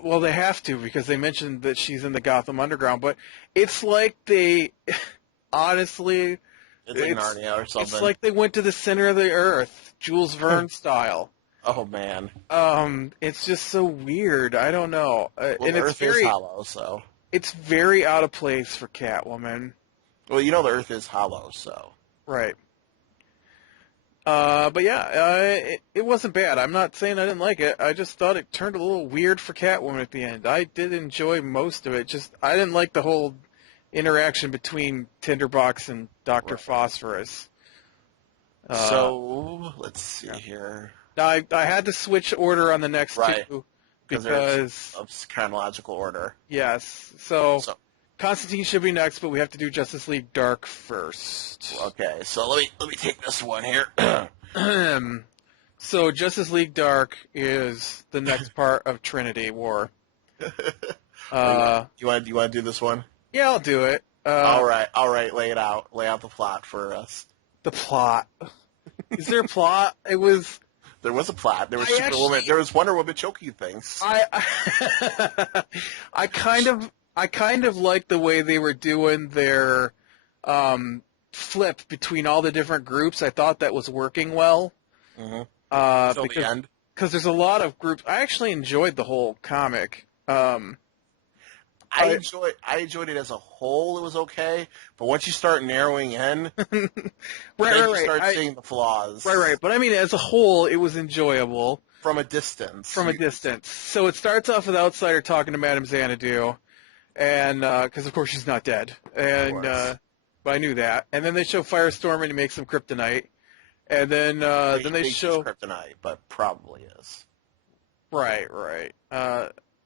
Well, they have to, because they mentioned that she's in the Gotham Underground, but it's like they, honestly... It's like Narnia or something. It's like they went to the center of the earth, Jules Verne style. Oh, man. It's just so weird. I don't know. Well, and the it's Earth very, is hollow, so... It's very out of place for Catwoman. Well, the Earth is hollow, so... Right. But yeah, it wasn't bad. I'm not saying I didn't like it. I just thought it turned a little weird for Catwoman at the end. I did enjoy most of it. Just I didn't like the whole interaction between Tinderbox and Dr. Phosphorus. So let's see here. Now I had to switch order on the next two because of chronological order. Yes. So Constantine should be next, but we have to do Justice League Dark first. Okay, so let me take this one here. So Justice League Dark is the next part of Trinity War. You want to do this one? Yeah, I'll do it. All right. Lay it out. Lay out the plot for us. The plot. Is there a plot? There was a plot. There was Superwoman. There was Wonder Woman choking things. I kind of like the way they were doing their flip between all the different groups. I thought that was working well. Mm-hmm. Because the end. There's a lot of groups. I actually enjoyed the whole comic. I enjoyed it as a whole. It was okay, but once you start narrowing in, you start seeing the flaws. Right. But I mean, as a whole, it was enjoyable from a distance. So it starts off with Outsider talking to Madame Xanadu, and because of course she's not dead, and but I knew that. And then they show Firestorm and he makes some kryptonite, and then they show kryptonite, but probably is. Right.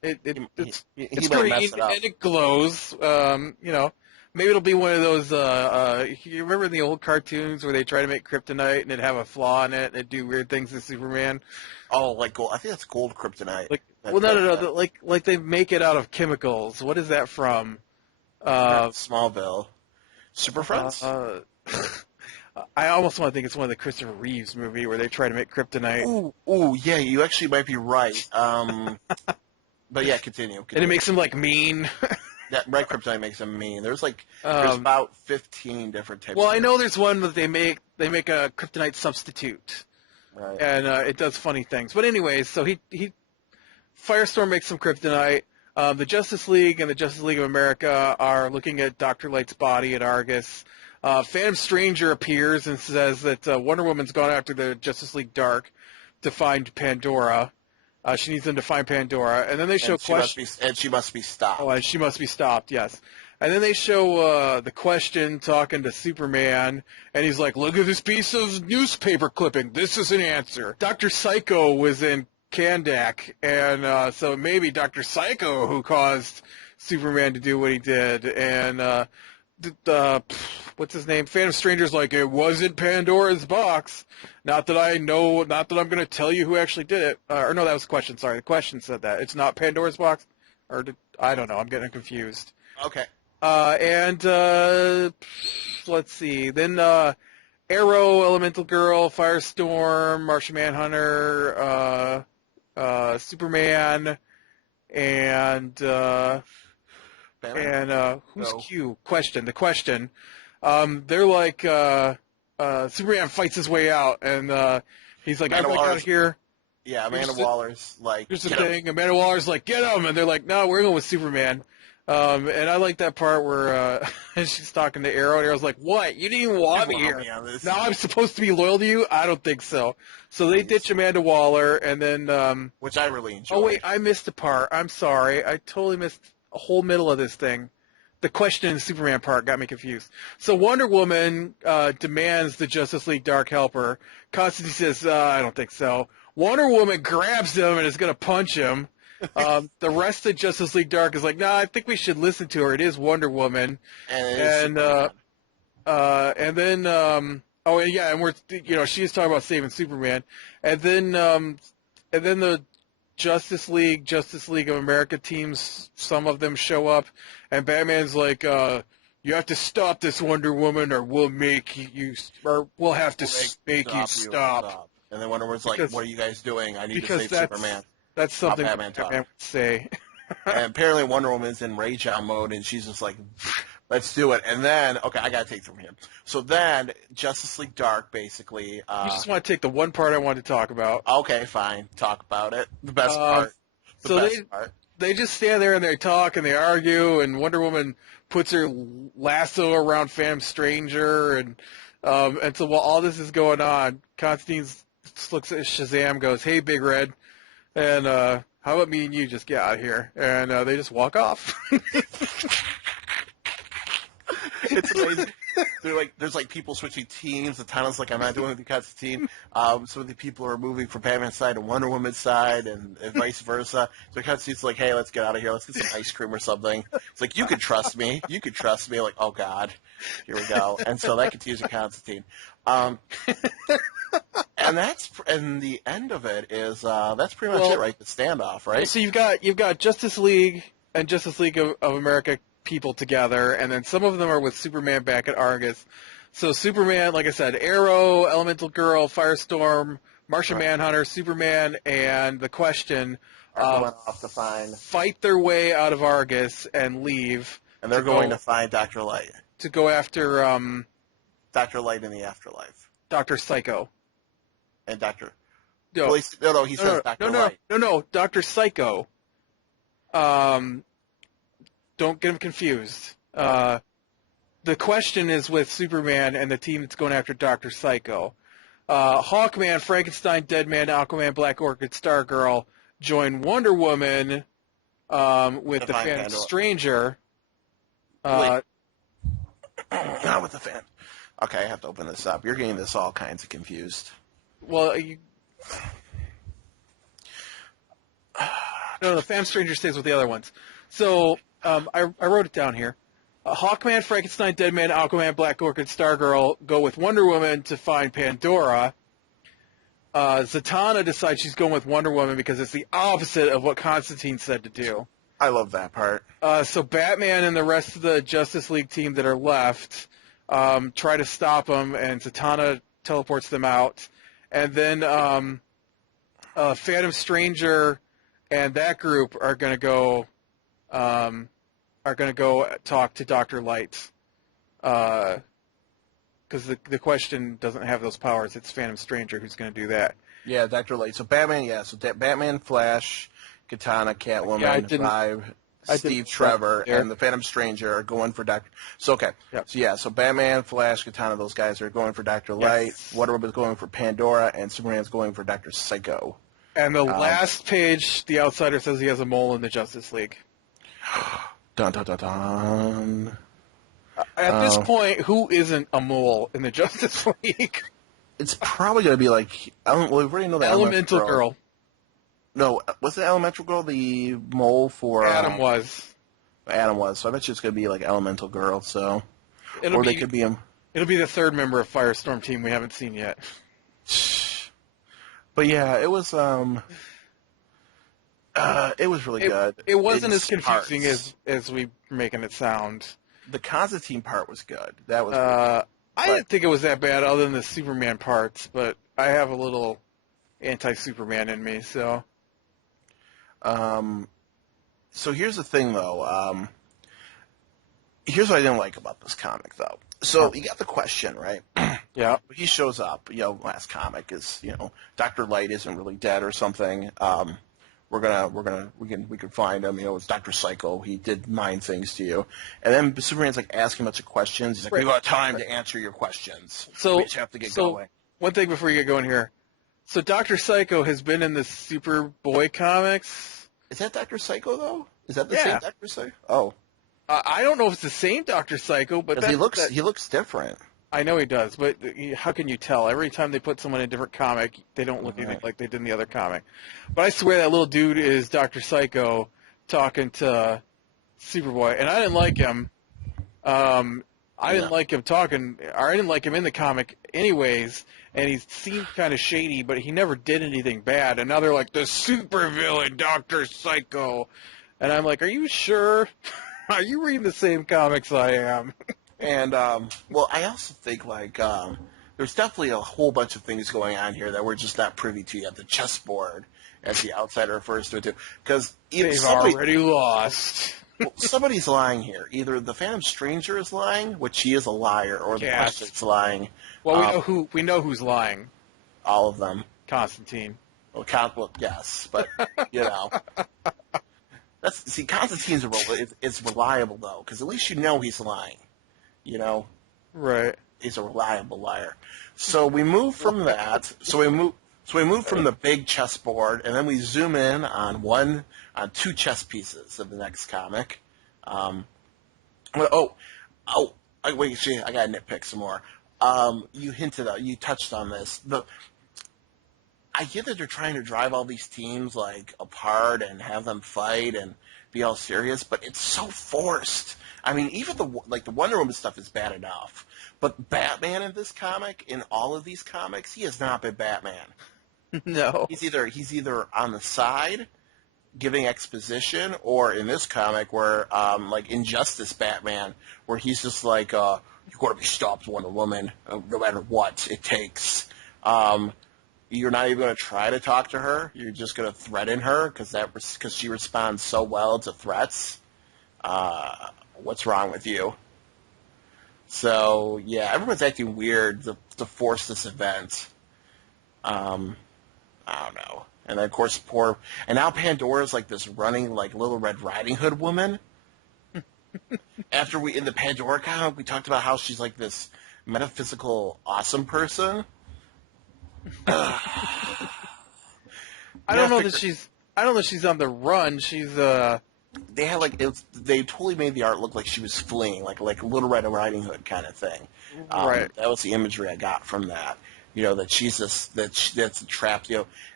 It's pretty and it glows. Maybe it'll be one of those. You remember in the old cartoons where they try to make kryptonite and it'd have a flaw in it and it'd do weird things to Superman? Oh, like gold. I think that's gold kryptonite. No. Like they make it out of chemicals. What is that from? Smallville. Super Friends. I almost want to think it's one of the Christopher Reeves movie where they try to make kryptonite. Ooh, yeah. You actually might be right. But yeah, continue. And it makes him like mean. That red kryptonite makes him mean. There's about 15 different types. Well, I know there's one that they make a kryptonite substitute, right? And it does funny things. But anyways, so he Firestorm makes some kryptonite. The Justice League and the Justice League of America are looking at Dr. Light's body at Argus. Phantom Stranger appears and says that Wonder Woman's gone after the Justice League Dark to find Pandora. She needs them to find Pandora, and then they show and she must be stopped. Oh, and she must be stopped. Yes, and then they show the Question talking to Superman, and he's like, "Look at this piece of newspaper clipping. This is an answer." Dr. Psycho was in Kandak, and so maybe Dr. Psycho who caused Superman to do what he did, and what's his name? Phantom Stranger's like, it wasn't Pandora's box. Not that I know. Not that I'm going to tell you who actually did it. Or no, that was the question. Sorry, the question said that it's not Pandora's box. I don't know. I'm getting confused. Okay. And let's see. Then Arrow, Elemental Girl, Firestorm, Martian Manhunter, Superman, and who's No. Q? The question. They're like Superman fights his way out, and he's like, Amanda "I got out Waller's- of here." Yeah, Amanda Here's the- Waller's like, Here's the "Get him." thing. Amanda Waller's like, "Get him," and they're like, "No, we're going with Superman." And I like that part where she's talking to Arrow, and Arrow's like, "What? You didn't even want me You here. want me on this." Now I'm supposed to be loyal to you? I don't think so." So they ditch Amanda Waller, and then Which I really enjoyed. oh wait, I missed a part. I'm sorry. I totally missed a whole middle of this thing. The question in the Superman part got me confused. So Wonder Woman demands the Justice League Dark Helper. Constantine says, I don't think so. Wonder Woman grabs him and is going to punch him. The rest of Justice League Dark is like, I think we should listen to her. It is Wonder Woman. and Then oh yeah, and she's talking about saving Superman, and then the Justice League of America teams, some of them show up, and Batman's like, you have to stop this, Wonder Woman, or we'll we'll have to make you stop. And then Wonder Woman's like, what are you guys doing? I need to Because save Superman. That's something Batman Batman would say. And apparently Wonder Woman's in rage out mode, and she's just like, let's do it. And then, okay, I got to take from here. So then, Justice League Dark, basically. You just want to take the one part I wanted to talk about. Okay, fine. Talk about it. The best part. They just stand there and they talk and they argue, and Wonder Woman puts her lasso around Phantom Stranger, and so while all this is going on, Constantine looks at Shazam, goes, "Hey, Big Red," and how about me and you just get out of here? And they just walk off. It's amazing. There's like people switching teams. The town like, I'm not doing it because of the team. Some of the people are moving from Batman's side to Wonder Woman's side, and vice versa. So Constantine's like, hey, let's get out of here. Let's get some ice cream or something. It's like, you could trust me. You could trust me. Like, oh God, here we go. And so that continues with Constantine. And the end of it is that's pretty much it, right? The standoff, right? So you've got Justice League and Justice League of America people together, and then some of them are with Superman back at Argus. So Superman, like I said, Arrow, Elemental Girl, Firestorm, Martian Manhunter, Superman, and the Question are going off to fight their way out of Argus and leave. And they're going to find Dr. Light. To go after Dr. Light in the afterlife. Dr. Psycho. And Dr. No, he says Dr. Light. No, Dr. Psycho. Don't get them confused. The Question is with Superman and the team that's going after Dr. Psycho. Hawkman, Frankenstein, Deadman, Aquaman, Black Orchid, Stargirl join Wonder Woman with the Phantom Stranger. Not with the fan. Okay, I have to open this up. You're getting this all kinds of confused. Well, no, the Phantom Stranger stays with the other ones. So I wrote it down here. Hawkman, Frankenstein, Deadman, Aquaman, Black Orchid, Stargirl go with Wonder Woman to find Pandora. Zatanna decides she's going with Wonder Woman because it's the opposite of what Constantine said to do. I love that part. So Batman and the rest of the Justice League team that are left try to stop them, and Zatanna teleports them out. And then Phantom Stranger and that group are going to go talk to Dr. Light, because the Question doesn't have those powers. It's Phantom Stranger who's going to do that. Yeah, Dr. Light. So Batman, Batman, Flash, Katana, Catwoman, Vibe, Steve Trevor, and the Phantom Stranger are going for Dr. So, okay. Yep. So Batman, Flash, Katana, those guys are going for Dr. Light. Wonder Woman's going for Pandora, and Superman's going for Dr. Psycho. And the last page, the Outsider says he has a mole in the Justice League. Dun, dun, dun, dun. At this point, who isn't a mole in the Justice League? It's probably going to be like, we already know the Elemental Girl. No, was the Elemental Girl the mole for... Adam was. So I bet you it's going to be like Elemental Girl, so... It'll or they be could be him. it'll be the third member of Firestorm team we haven't seen yet. But yeah, it was really good. It wasn't In as confusing parts. as we making it sound. The Constantine part was good. That was really I good. didn't think it was that bad, other than the Superman parts. But I have a little anti-Superman in me, so. So here's the thing, though. Here's what I didn't like about this comic, though. So you got the question, right? Yeah. He shows up. Last comic is, Dr. Light isn't really dead or something. We can find him. It's Dr. Psycho. He did mind things to you, and then Superman's like asking a bunch of questions. He's like, "We got time to answer your questions. So we just have to get going." One thing before you get going here. So Dr. Psycho has been in the Superboy comics. Is that Dr. Psycho though? Is that the Yeah. same Dr. Psycho? Oh, I don't know if it's the same Dr. Psycho, but he looks different. I know he does, but how can you tell? Every time they put someone in a different comic, they don't look anything like they did in the other comic. But I swear that little dude is Dr. Psycho talking to Superboy, and I didn't like him. I didn't like him talking, or I didn't like him in the comic anyways, and he seemed kind of shady, but he never did anything bad. And now they're like, the supervillain, Dr. Psycho. And I'm like, are you sure? Are you reading the same comics I am? And well, I also think there's definitely a whole bunch of things going on here that we're just not privy to yet. The chessboard, as the outsider refers to it, too, because They've already lost. Well, somebody's lying here. Either the Phantom Stranger is lying, which he is a liar, or the Question's lying. Well, we know who's lying. All of them. Constantine. Well, yes, but Constantine's it's reliable though, because at least he's lying. Right. He's a reliable liar. So we move from that. So we move from the big chessboard, and then we zoom in on two chess pieces of the next comic. I gotta nitpick some more. You touched on this. I get that they're trying to drive all these teams apart and have them fight and be all serious, but it's so forced. I mean, even the Wonder Woman stuff is bad enough, but Batman in all of these comics, he has not been Batman. No. He's either on the side giving exposition, or in this comic where Injustice Batman, where he's just like, you're going to be stopped, Wonder Woman, no matter what it takes. You're not even going to try to talk to her. You're just going to threaten her because she responds so well to threats. What's wrong with you? So yeah, everyone's acting weird to force this event. I don't know. And then, of course, and now Pandora's like this running Little Red Riding Hood woman. After in the Pandora comic, we talked about how she's like this metaphysical awesome person. I don't know that she's on the run. She's They had they totally made the art look like she was fleeing, like Little Red Riding Hood kind of thing. Right. That was the imagery I got from that. That she's that's a trap.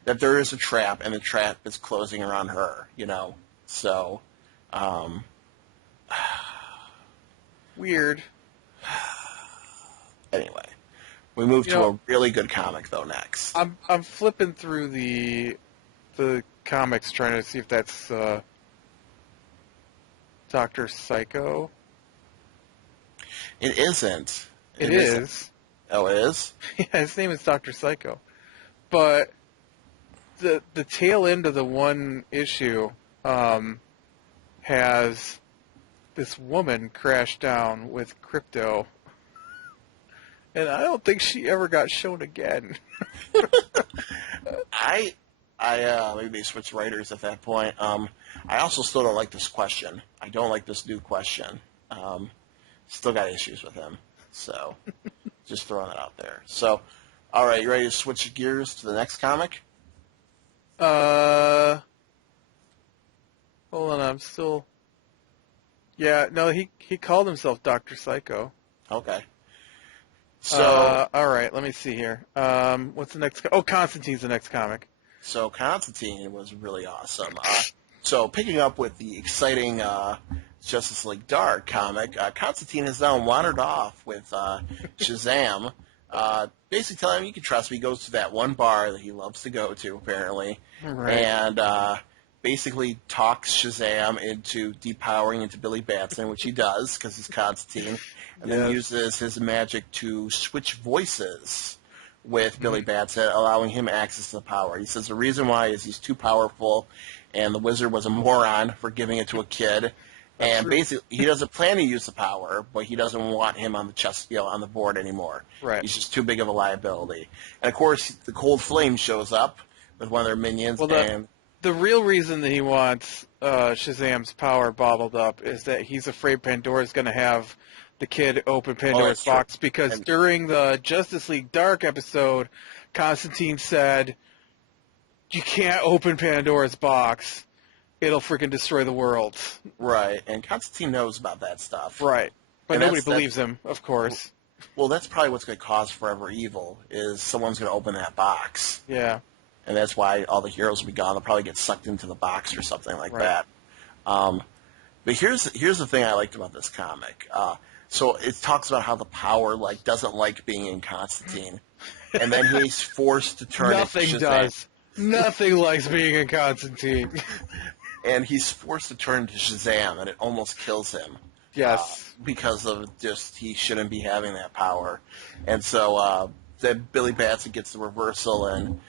That there is a trap, and the trap is closing around her. So. Weird. Anyway, we move to a really good comic though next. I'm flipping through the comics trying to see if that's Dr. Psycho. It isn't. It is. Oh, it is? Yeah, his name is Dr. Psycho. But the tail end of the one issue has this woman crash down with Crypto. And I don't think she ever got shown again. I maybe they switched writers at that point. I also still don't like this question. I don't like this new question. Still got issues with him. So, just throwing that out there. So, all right, you ready to switch gears to the next comic? Hold on, I'm still... Yeah, no, he called himself Dr. Psycho. Okay. So, all right, let me see here. What's the next... Constantine's the next comic. So, Constantine was really awesome. So, picking up with the exciting Justice League Dark comic, Constantine has now wandered off with Shazam, basically telling him, you can trust me. He goes to that one bar that he loves to go to, apparently, Right. and basically talks Shazam into depowering into Billy Batson, which he does because he's Constantine, and then uses his magic to switch voices with Billy Batson, allowing him access to the power. He says the reason why is he's too powerful, and the wizard was a moron for giving it to a kid. And basically, he doesn't plan to use the power, but he doesn't want him on the on the board anymore. Right. He's just too big of a liability. And of course, the Cold Flame shows up with one of their minions. Well, the real reason that he wants Shazam's power bottled up is that he's afraid Pandora's going to have the kid open Pandora's box, because during the Justice League Dark episode, Constantine said, "You can't open Pandora's box. It'll freaking destroy the world." Right, and Constantine knows about that stuff. Right, but and nobody believes him, of course. Well, that's probably what's going to cause forever evil, is someone's going to open that box. Yeah. And that's why all the heroes will be gone. They'll probably get sucked into the box or something like that. But here's the thing I liked about this comic. So it talks about how the power doesn't like being in Constantine, and then he's forced to turn. Nothing does. Nothing likes being in Constantine. And he's forced to turn to Shazam, and it almost kills him. Yes. Because of just he shouldn't be having that power. And so then Billy Batson gets the reversal and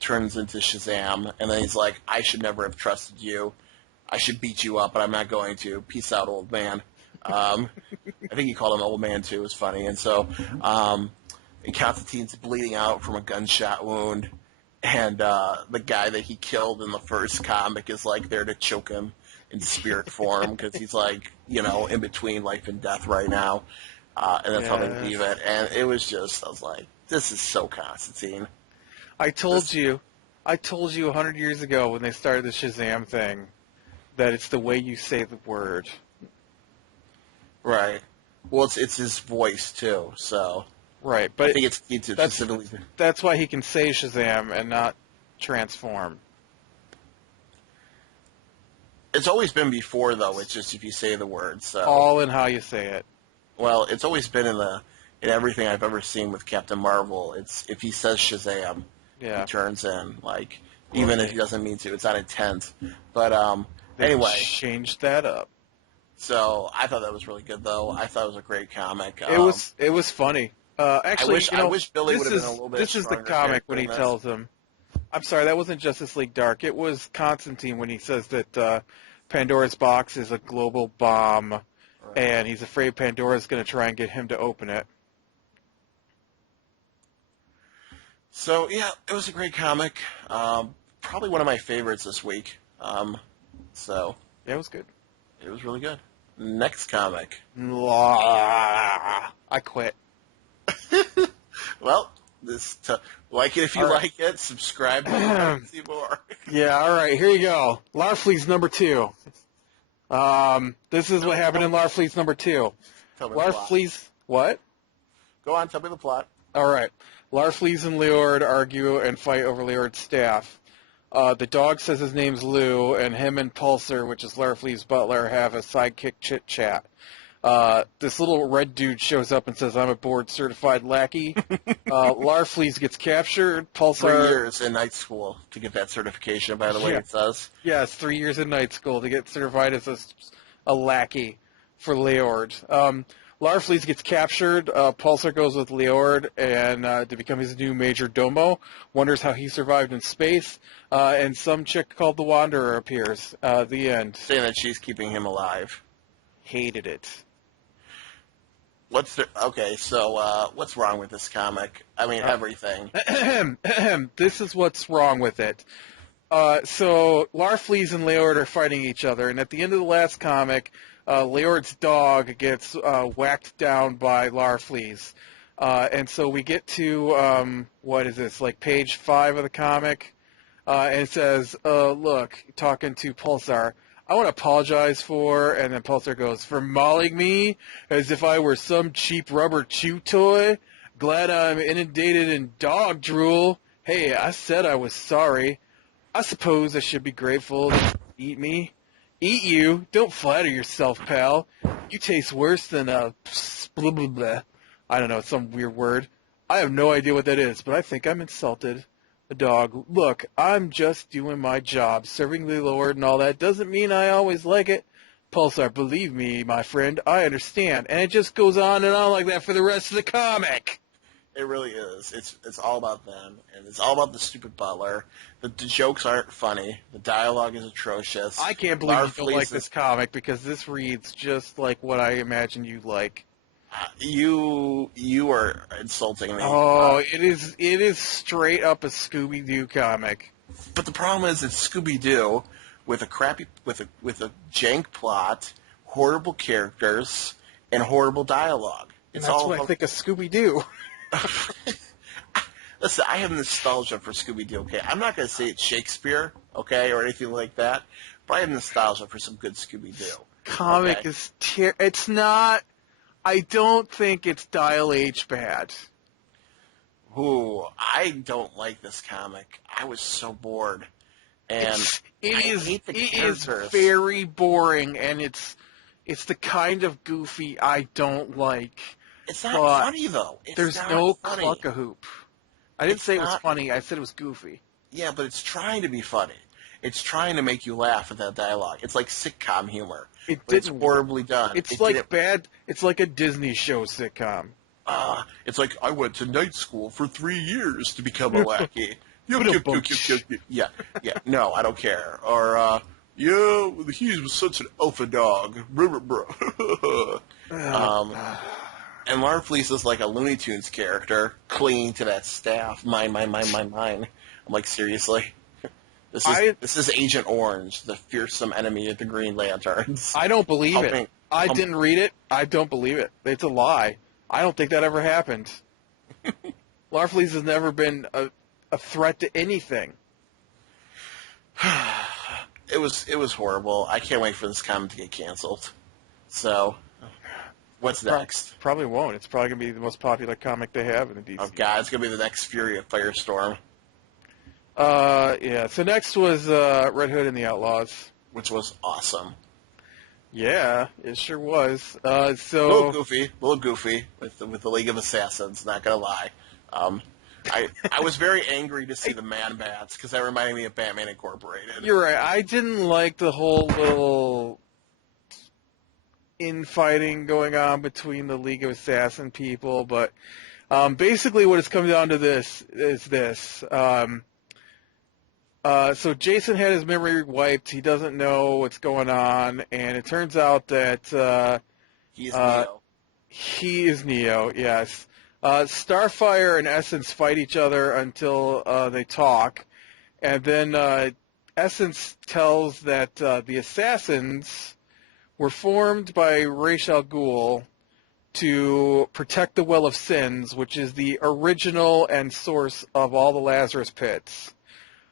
turns into Shazam, and then he's like, I should never have trusted you. I should beat you up, but I'm not going to. Peace out, old man. I think he called him old man, too. It was funny. And so and Constantine's bleeding out from a gunshot wound. And the guy that he killed in the first comic is there to choke him in spirit form because he's in between life and death right now. And that's how they leave it. And it was just, I was like, this is so Constantine. I told you 100 years ago when they started the Shazam thing that it's the way you say the word. Right. Well, it's his voice, too, so... Right, but I think it's key to specifically. That's why he can say Shazam and not transform. It's always been before, though. It's just if you say the word. So all in how you say it. Well, it's always been in everything I've ever seen with Captain Marvel. It's if he says Shazam, he turns in. Even if he doesn't mean to, it's not intent. But anyway, changed that up. So I thought that was really good, though. I thought it was a great comic. It was funny. Actually, I wish Billy would have been a little bit. This is the comic when he tells him. I'm sorry, that wasn't Justice League Dark. It was Constantine when he says that Pandora's box is a global bomb, and he's afraid Pandora's going to try and get him to open it. So yeah, it was a great comic. Probably one of my favorites this week. So yeah, it was good. It was really good. Next comic. I quit. Well, like it if you like it. Subscribe to see more. Yeah, all right. Here you go. Larfleeze number 2. This is what happened in Larfleeze number 2. Larfleeze, what? Go on, tell me the plot. All right. Larfleeze and Leord argue and fight over Leord's staff. The dog says his name's Lou, and him and Pulsar, which is Larfleeze's butler, have a sidekick chit-chat. This little red dude shows up and says, I'm a board-certified lackey. Larfleeze gets captured. Pulsar... 3 years in night school to get that certification, by the way, it says. Yes, 3 years in night school to get certified as a lackey for Leord. Larfleeze gets captured. Pulsar goes with Leord and to become his new major domo. Wonders how he survived in space. And some chick called the Wanderer appears. The end. Saying that she's keeping him alive. Hated it. Okay, so what's wrong with this comic? I mean, everything. This is what's wrong with it. So Larfleeze and Leord are fighting each other, and at the end of the last comic, Leord's dog gets whacked down by Larfleeze. And so we get to, what is this, page 5 of the comic, and it says, look, talking to Pulsar, I want to apologize for, and then Pulsar goes, for mauling me as if I were some cheap rubber chew toy. Glad I'm inundated in dog drool. Hey, I said I was sorry. I suppose I should be grateful that you eat me. Eat you. Don't flatter yourself, pal. You taste worse than a blah, blah, blah. I don't know, it's some weird word. I have no idea what that is, but I think I'm insulted. A dog. Look, I'm just doing my job. Serving the Lord and all that doesn't mean I always like it. Pulsar, believe me, my friend, I understand. And it just goes on and on like that for the rest of the comic. It really is. It's all about them, and it's all about the stupid butler. The jokes aren't funny. The dialogue is atrocious. I can't believe you don't like this comic because this reads just like what I imagine you'd like. You are insulting me. Oh, it is straight up a Scooby-Doo comic. But the problem is, it's Scooby-Doo with a jank plot, horrible characters, and horrible dialogue. It's that's all what I think of Scooby-Doo. Listen, I have nostalgia for Scooby-Doo, okay? I'm not going to say it's Shakespeare, okay, or anything like that, but I have nostalgia for some good Scooby-Doo. Comic okay? Is it's not... I don't think it's Dial H bad. Ooh, I don't like this comic. I was so bored. And it is very boring, and it's the kind of goofy I don't like. It's not funny, though. There's no cluck-a-hoop. I didn't say it was funny. I said it was goofy. Yeah, but it's trying to be funny. It's trying to make you laugh at that dialogue. It's like sitcom humor. It's horribly done. It's like bad. It's like a Disney show sitcom. It's like, I went to night school for 3 years to become a lackey. Yeah. No, I don't care. Or, yeah, he was such an alpha dog. And Larfleeze is like a Looney Tunes character, clinging to that staff. Mine. I'm like, seriously? This is Agent Orange, the fearsome enemy of the Green Lanterns. I don't believe it. I didn't read it. I don't believe it. It's a lie. I don't think that ever happened. Larfleeze has never been a threat to anything. It was horrible. I can't wait for this comic to get canceled. So, what's next? Probably won't. It's probably going to be the most popular comic they have in the DC. Oh, God. It's going to be the next Fury of Firestorm. Yeah. So next was Red Hood and the Outlaws. Which was awesome. Yeah, it sure was. A little goofy with the League of Assassins, not going to lie. I was very angry to see the Man-Bats, because that reminded me of Batman Incorporated. You're right. I didn't like the whole little infighting going on between the League of Assassin people, but basically what it's come down to is this. So Jason had his memory wiped. He doesn't know what's going on, and it turns out that he is Neo. He is Neo, yes. Starfire and Essence fight each other until they talk, and then Essence tells that the Assassins were formed by Ra's al Ghul to protect the Well of Sins, which is the original and source of all the Lazarus Pits,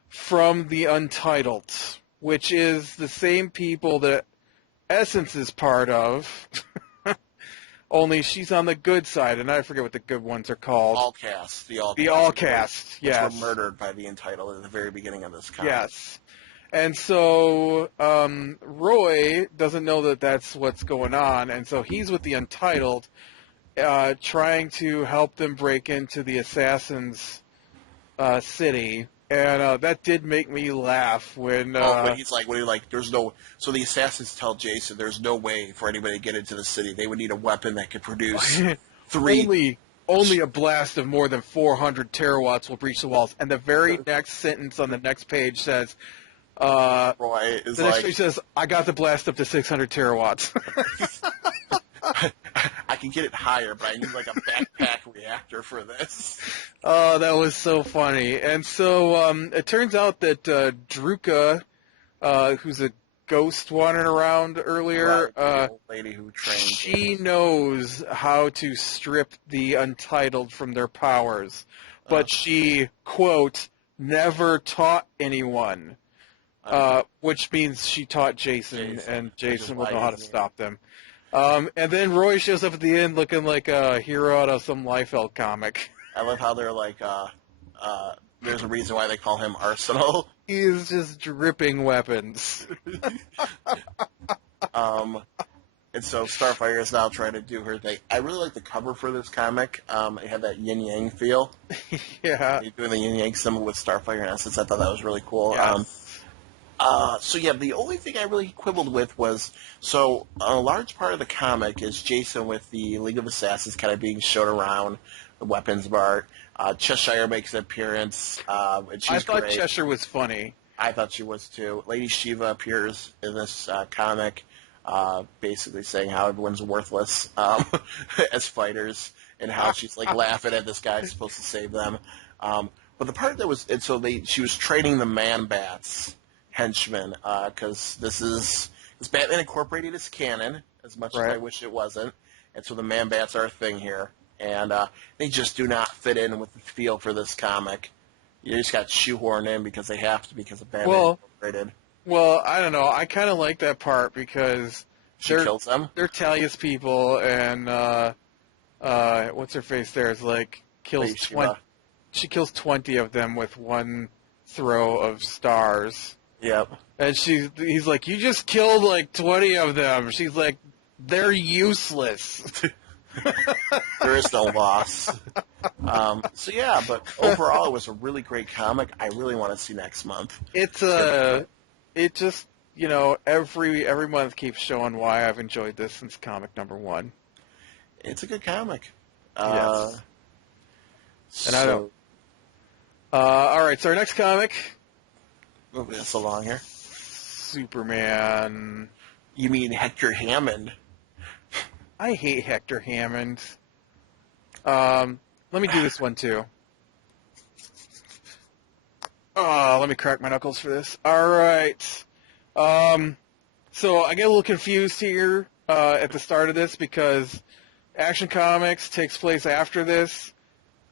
from the Untitled, which is the same people that Essence is part of, only she's on the good side, and I forget what the good ones are called. All Cast. The All Cast, yes. Which were murdered by the Untitled at the very beginning of this comic. Yes. And so Roy doesn't know that that's what's going on, and so he's with the Untitled, trying to help them break into the Assassins' city. And that did make me laugh when he's like, there's no. So the Assassins tell Jason, there's no way for anybody to get into the city. They would need a weapon that could produce three. Only a blast of more than 400 terawatts will breach the walls. And the very next sentence on the next page says, Roy is the next page says, I got the blast up to 600 terawatts. I can get it higher, but I need like a backpack reactor for this. Oh, that was so funny. And so it turns out that Druka, who's a ghost wandering around earlier, the old lady who trained she knows how to strip the Untitled from their powers, but she, quote, never taught anyone, which means she taught Jason and Jason will know how to stop them. And then Roy shows up at the end looking like a hero out of some Liefeld comic. I love how they're like, There's a reason why they call him Arsenal. He is just dripping weapons. Um, and so Starfire is now trying to do her thing. I really like the cover for this comic. It had that yin yang feel. Yeah. Doing the yin yang symbol with Starfire in essence. I thought that was really cool. Yes. So yeah, the only thing I really quibbled with was, so a large part of the comic is Jason with the League of Assassins kind of being shown around the weapons bar. Cheshire makes an appearance, and she's I thought great. Cheshire was funny. I thought she was too. Lady Shiva appears in this comic, basically saying how everyone's worthless as fighters, and how she's like laughing at this guy who's supposed to save them. But the part that was, and so she was training the Man-Bats henchmen, because this Batman Incorporated is canon, as much as I wish it wasn't, and so the Man-Bats are a thing here, and they just do not fit in with the feel for this comic. You just got shoehorned in because they have to, because of Batman Incorporated. Well, I don't know. I kind of like that part because She kills them? They're Talius people, and what's her face there is like kills 20. She kills 20 of them with one throw of stars. Yep. And he's like, you just killed like 20 of them. She's like, they're useless. There is no loss. So yeah, but overall it was a really great comic. I really want to see next month. It just, every month keeps showing why I've enjoyed this since comic number 1. It's a good comic. Yes. And I don't. All right, so our next comic. Moving us along here. Superman. You mean Hector Hammond? I hate Hector Hammond. Let me do this one too. Let me crack my knuckles for this. All right. So I get a little confused here at the start of this because Action Comics takes place after this.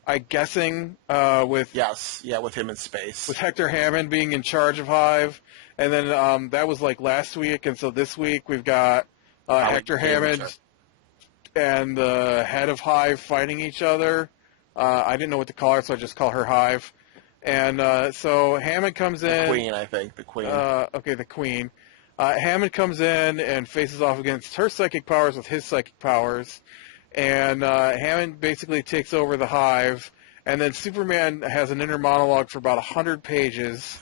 I'm guessing with with him in space, with Hector Hammond being in charge of Hive, and then that was like last week, and so this week we've got Hector Hammond and the head of Hive fighting each other. I didn't know what to call her, so I just call her Hive. And so Hammond comes in. The Queen, I think. The Queen. Okay, the Queen. Hammond comes in and faces off against her psychic powers with his psychic powers. And Hammond basically takes over the Hive. And then Superman has an inner monologue for about 100 pages.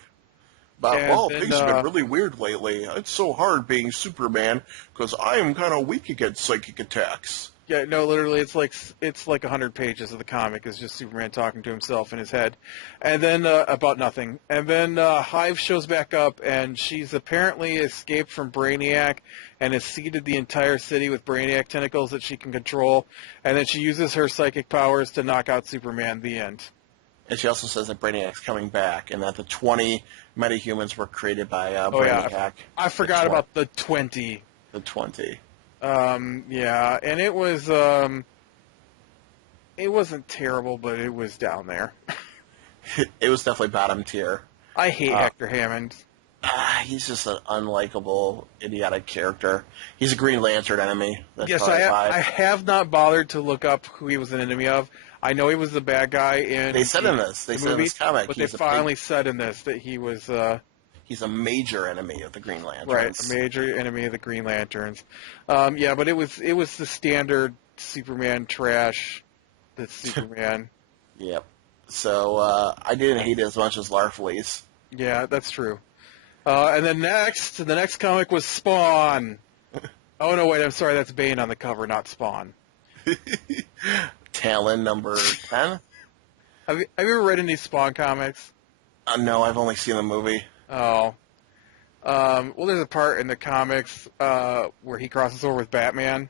Things have been really weird lately. It's so hard being Superman because I am kind of weak against psychic attacks. Yeah, no, literally, it's like 100 pages of the comic is just Superman talking to himself in his head, and then about nothing. And then Hive shows back up, and she's apparently escaped from Brainiac and has seeded the entire city with Brainiac tentacles that she can control. And then she uses her psychic powers to knock out Superman. The end. And she also says that Brainiac's coming back, and that the 20 metahumans were created by Brainiac. Yeah, I forgot about the 20. The 20. Yeah, and it was, it wasn't terrible, but it was down there. It was definitely bottom tier. I hate Hector Hammond. He's just an unlikable, idiotic character. He's a Green Lantern enemy. That's yes, I have not bothered to look up who he was an enemy of. I know he was the bad guy in They said in this comic. But they finally said in this that he was... he's a major enemy of the Green Lanterns. Right, a major enemy of the Green Lanterns. Yeah, but it was the standard Superman trash that's Superman. Yep. So I didn't hate it as much as Larfleeze. Yeah, that's true. And then the next comic was Spawn. Oh, no, wait, I'm sorry, that's Bane on the cover, not Spawn. Talon number 10? Have you ever read any Spawn comics? No, I've only seen the movie. Oh. Well, there's a part in the comics where he crosses over with Batman,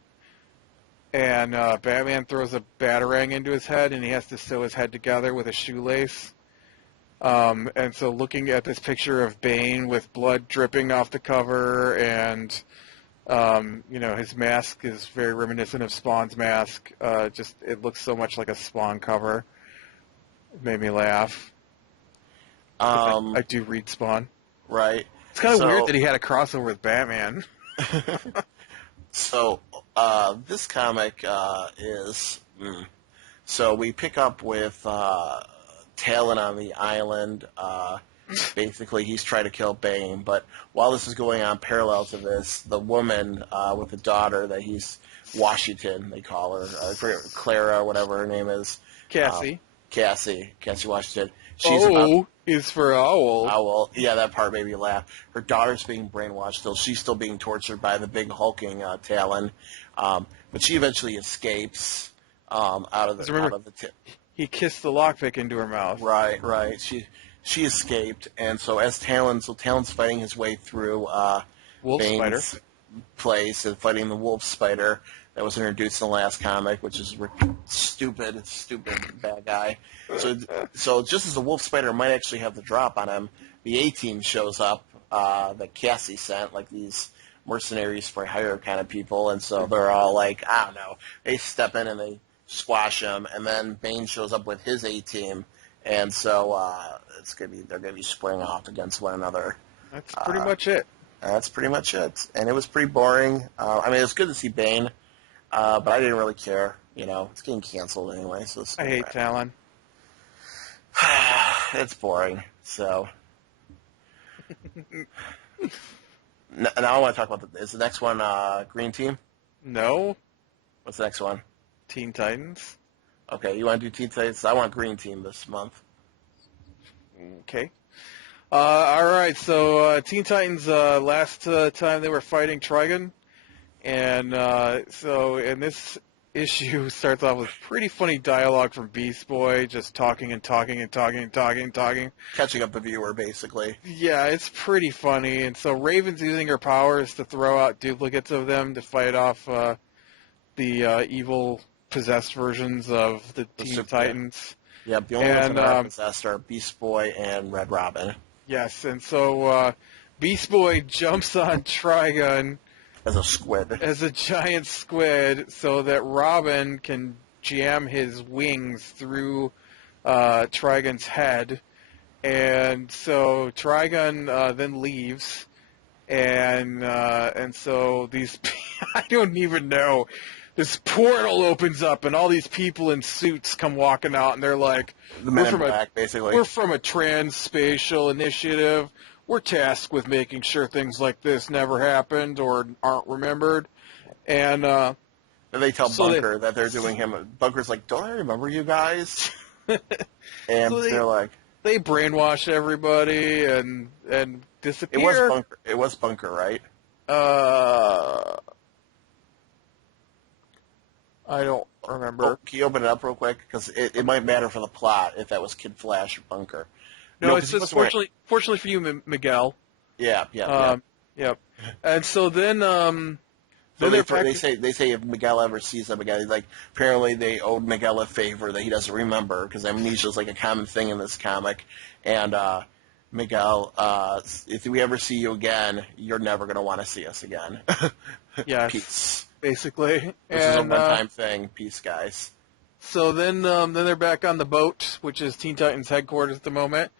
and Batman throws a batarang into his head, and he has to sew his head together with a shoelace. And so looking at this picture of Bane with blood dripping off the cover, and, his mask is very reminiscent of Spawn's mask. It looks so much like a Spawn cover. It made me laugh. I do read Spawn. Right. It's kind of weird that he had a crossover with Batman. So, this comic is... So we pick up with Talon on the island. Basically, he's trying to kill Bane. But while this is going on, parallel to this, the woman with the daughter that he's Washington, they call her, I forget, Clara, whatever her name is. Cassie. Cassie Washington. She's O is for owl. Owl. Yeah, that part made me laugh. Her daughter's being brainwashed still. She's still being tortured by the big hulking Talon. But she eventually escapes out of the tip. He kissed the lockpick into her mouth. Right. She escaped, and so as Talon's fighting his way through Wolf Bane's Spider place and fighting the wolf spider that was introduced in the last comic, which is stupid bad guy. So just as the wolf spider might actually have the drop on him, the A-Team shows up that Cassie sent, like these mercenaries for hire kind of people, and so they're all like, I don't know, they step in and they squash him, and then Bane shows up with his A-Team, and so they're gonna be squaring off against one another. That's pretty much it. That's pretty much it, and it was pretty boring. I mean, it was good to see Bane, but I didn't really care. You know, it's getting canceled anyway, so I hate Talon. It's boring. So now I want to talk about is the next one Green Team? No. What's the next one? Teen Titans. Okay, you want to do Teen Titans? I want Green Team this month. Okay. All right, so Teen Titans, last time they were fighting Trigon, and and this issue starts off with pretty funny dialogue from Beast Boy, just talking. Catching up the viewer, basically. Yeah, it's pretty funny, and so Raven's using her powers to throw out duplicates of them to fight off the evil possessed versions of the Teen Titans. Yeah, the only ones that are possessed are Beast Boy and Red Robin. Yes, and so Beast Boy jumps on Trigon as a squid, as a giant squid, so that Robin can jam his wings through Trigon's head, and so Trigon then leaves, and so these I don't even know. This portal opens up, and all these people in suits come walking out, and they're like, the Men in Black, basically. We're from a trans-spatial initiative. We're tasked with making sure things like this never happened or aren't remembered. And they tell Bunker that they're doing him. Bunker's like, don't I remember you guys? And so they're like... They brainwash everybody and disappear. It was Bunker, right? I don't remember. Can you open it up real quick? Because it might matter for the plot if that was Kid Flash or Bunker. No, it's just fortunately for you, Miguel. Yeah. Yep. And so then, they say if Miguel ever sees them again, like apparently they owed Miguel a favor that he doesn't remember because amnesia is like a common thing in this comic. And Miguel, if we ever see you again, you're never going to want to see us again. Yes. Peace. Basically. This is a one-time thing. Peace, guys. So then they're back on the boat, which is Teen Titans headquarters at the moment,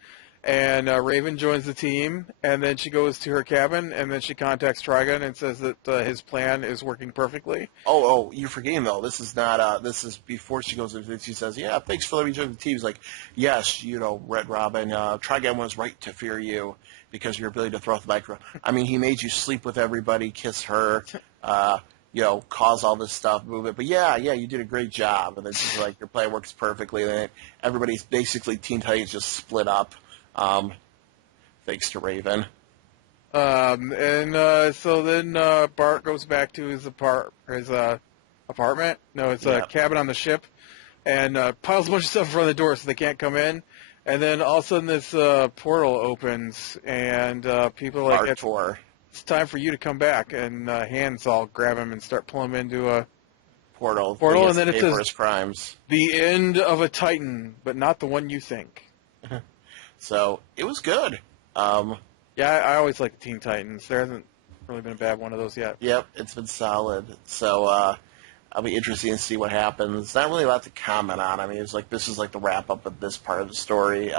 and Raven joins the team, and then she goes to her cabin, and then she contacts Trigon and says that his plan is working perfectly. Oh, you're forgetting, though. This is not, this is before she goes, she says, yeah, thanks for letting me join the team. He's like, yes, Red Robin, Trigon was right to fear you because of your ability to throw out the micro. I mean, he made you sleep with everybody, kiss her, cause all this stuff, move it. But yeah, you did a great job. And then she's like, your plan works perfectly. And then everybody's basically Teen Titans just split up, thanks to Raven. So then Bart goes back to his apartment. No, it's a cabin on the ship, and piles a bunch of stuff in front of the door so they can't come in. And then all of a sudden this portal opens, and people are like, it's time for you to come back, and hands all grab him and start pulling him into a portal, and then it says, crimes. The end of a Titan, but not the one you think. So, it was good. Yeah, I always like the Teen Titans. There hasn't really been a bad one of those yet. Yep, it's been solid. So, I'll be interested to see what happens. Not really a lot to comment on. I mean, it's like this is like the wrap-up of this part of the story.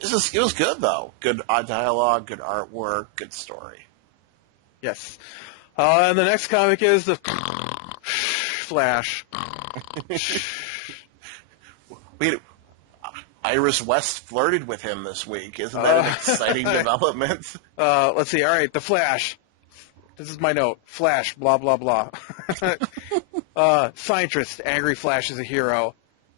It was good, though. Good dialogue, good artwork, good story. Yes. And the next comic is the Flash. Iris West flirted with him this week. Isn't that an exciting development? Let's see. All right, The Flash. This is my note. Flash, blah, blah, blah. Scientist, angry Flash is a hero.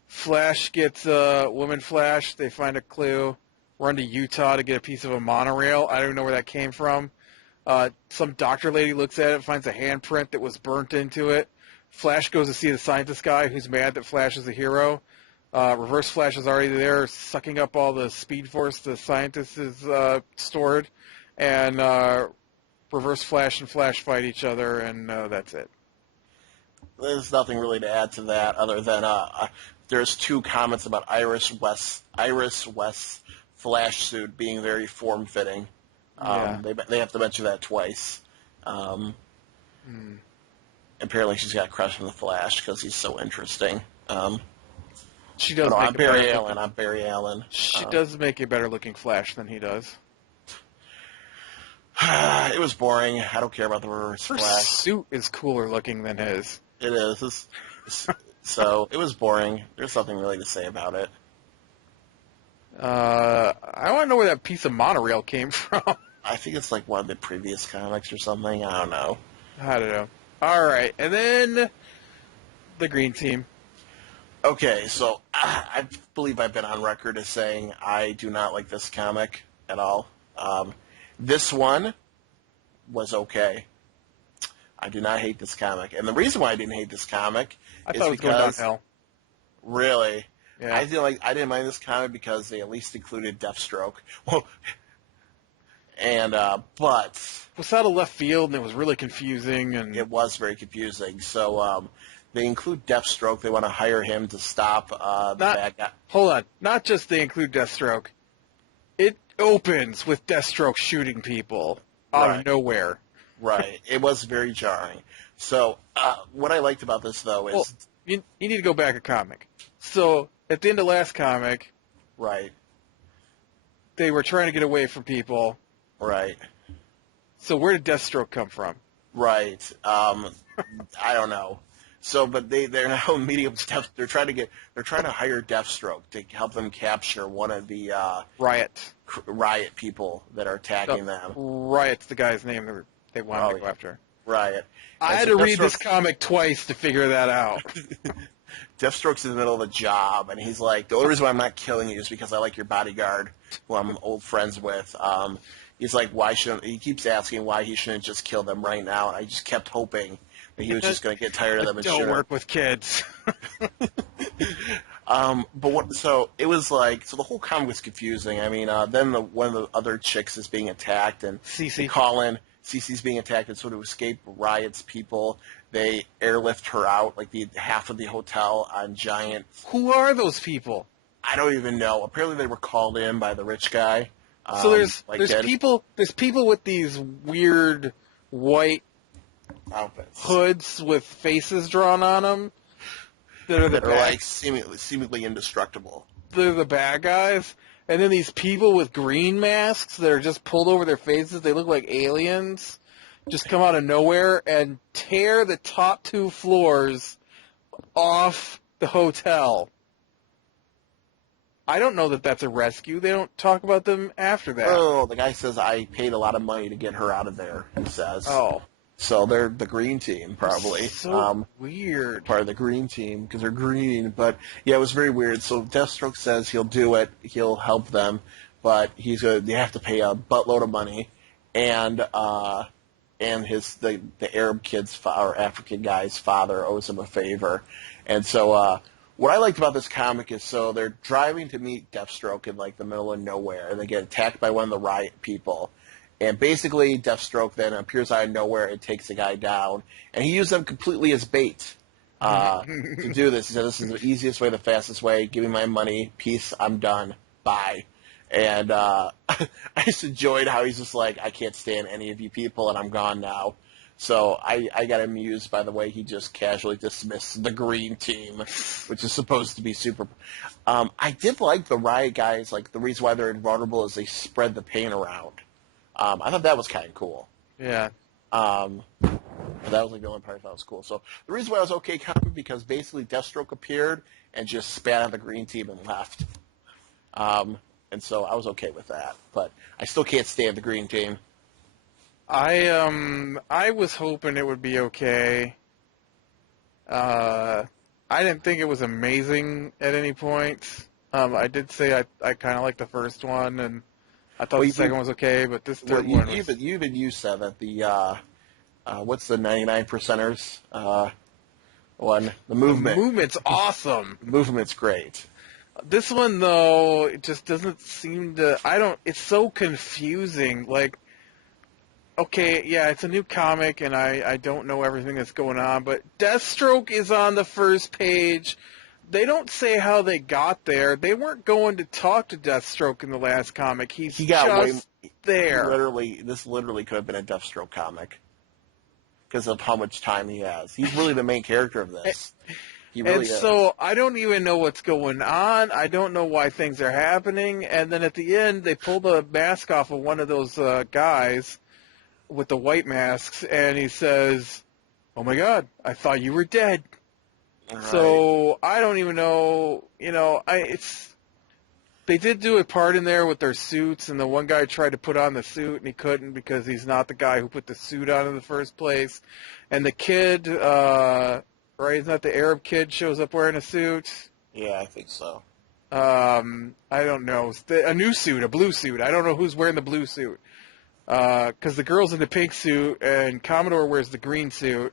Flash gets woman Flash. They find a clue. Run to Utah to get a piece of a monorail. I don't even know where that came from. Some doctor lady looks at it, finds a handprint that was burnt into it. Flash goes to see the scientist guy who's mad that Flash is a hero. Reverse Flash is already there, sucking up all the speed force the scientist is stored. And Reverse Flash and Flash fight each other, and that's it. There's nothing really to add to that other than there's two comments about Iris West's Flash suit being very form-fitting. They have to mention that twice. Apparently she's got a crush on the Flash because he's so interesting. She does. I'm Barry Allen. She does make a better-looking Flash than he does. It was boring. I don't care about the Reverse Her Flash. suit is cooler looking than his. It is. So it was boring. There's nothing really to say about it. I want to know where that piece of monorail came from. I think it's like one of the previous comics or something. I don't know. All right, and then the Green Team. Okay, so I believe I've been on record as saying I do not like this comic at all. This one was okay. I do not hate this comic. And the reason why I didn't hate this comic is thought it was going downhill. Really? Yeah. I didn't mind this comic because they at least included Deathstroke. Well, and but It was out of left field, and it was really confusing. And it was very confusing. So they include Deathstroke. They want to hire him to stop the bad guy. Hold on. Not just they include Deathstroke. It opens with Deathstroke shooting people out of nowhere. Right. It was very jarring. So what I liked about this, though, is... Well, you need to go back a comic. So at the end of last comic... Right. They were trying to get away from people. Right. So where did Deathstroke come from? Right. I don't know. So, but they're now meeting up. They're trying to hire Deathstroke to help them capture one of the riot people that are attacking them. Riot's the guy's name they wanted to go after. Riot. I had to read this comic twice to figure that out. Deathstroke's in the middle of a job, and he's like, the only reason why I'm not killing you is because I like your bodyguard, who I'm old friends with. He's like, he keeps asking why he shouldn't just kill them right now, and I just kept hoping that he was just going to get tired of them and don't work with kids. So it was like, so the whole comic was confusing. I mean, then one of the other chicks is being attacked, and they call in, Cece's being attacked, and so to escape Riot's people, they airlift her out, like the half of the hotel on giant... Who are those people? I don't even know. Apparently they were called in by the rich guy. So there's people with these weird white outfits, hoods with faces drawn on them that are like seemingly indestructible. They're the bad guys, and then these people with green masks that are just pulled over their faces. They look like aliens. Just come out of nowhere and tear the top 2 floors off the hotel. I don't know that that's a rescue. They don't talk about them after that. Oh, the guy says, I paid a lot of money to get her out of there, he says. Oh. So they're the green team, probably. So weird. Part of the green team, because they're green. But, yeah, it was very weird. So Deathstroke says he'll do it. He'll help them. But they have to pay a buttload of money. And the Arab kid's or African guy's father owes him a favor. And so... what I liked about this comic is, so they're driving to meet Deathstroke in, like, the middle of nowhere, and they get attacked by one of the riot people. And basically, Deathstroke then appears out of nowhere and takes the guy down. And he used them completely as bait to do this. He said, this is the easiest way, the fastest way. Give me my money. Peace. I'm done. Bye. And I just enjoyed how he's just like, I can't stand any of you people, and I'm gone now. So I got amused by the way he just casually dismissed the green team, which is supposed to be super. I did like the riot guys. Like, the reason why they're invulnerable is they spread the pain around. I thought that was kind of cool. Yeah. But that was like the only part I thought was cool. So the reason why I was okay, because basically Deathstroke appeared and just spat on the green team and left. And so I was okay with that. But I still can't stand the Green Team. I was hoping it would be okay. I didn't think it was amazing at any point. I did say I kind of liked the first one, and I thought Well, the second one was okay, but this third one was... even you said that the what's the 99 percenters one, the The movement. movement's awesome. Movement's great. This one, though, it just doesn't seem to... It's so confusing. Like, okay, yeah, it's a new comic, and I don't know everything that's going on, but Deathstroke is on the first page. They don't say how they got there. They weren't going to talk to Deathstroke in the last comic. He got just there. This literally could have been a Deathstroke comic because of how much time he has. He's really the main character of this. He really is. So I don't even know what's going on. I don't know why things are happening. And then at the end, they pull the mask off of one of those guys with the white masks, and he says, "Oh my God, I thought you were dead." Right. So I don't even know. They did do a part in there with their suits, and the one guy tried to put on the suit, and he couldn't because he's not the guy who put the suit on in the first place. And the kid, right, isn't that the Arab kid shows up wearing a suit? Yeah, I think so. I don't know. A new suit, a blue suit. I don't know who's wearing the blue suit. Because the girl's in the pink suit, and Commodore wears the green suit.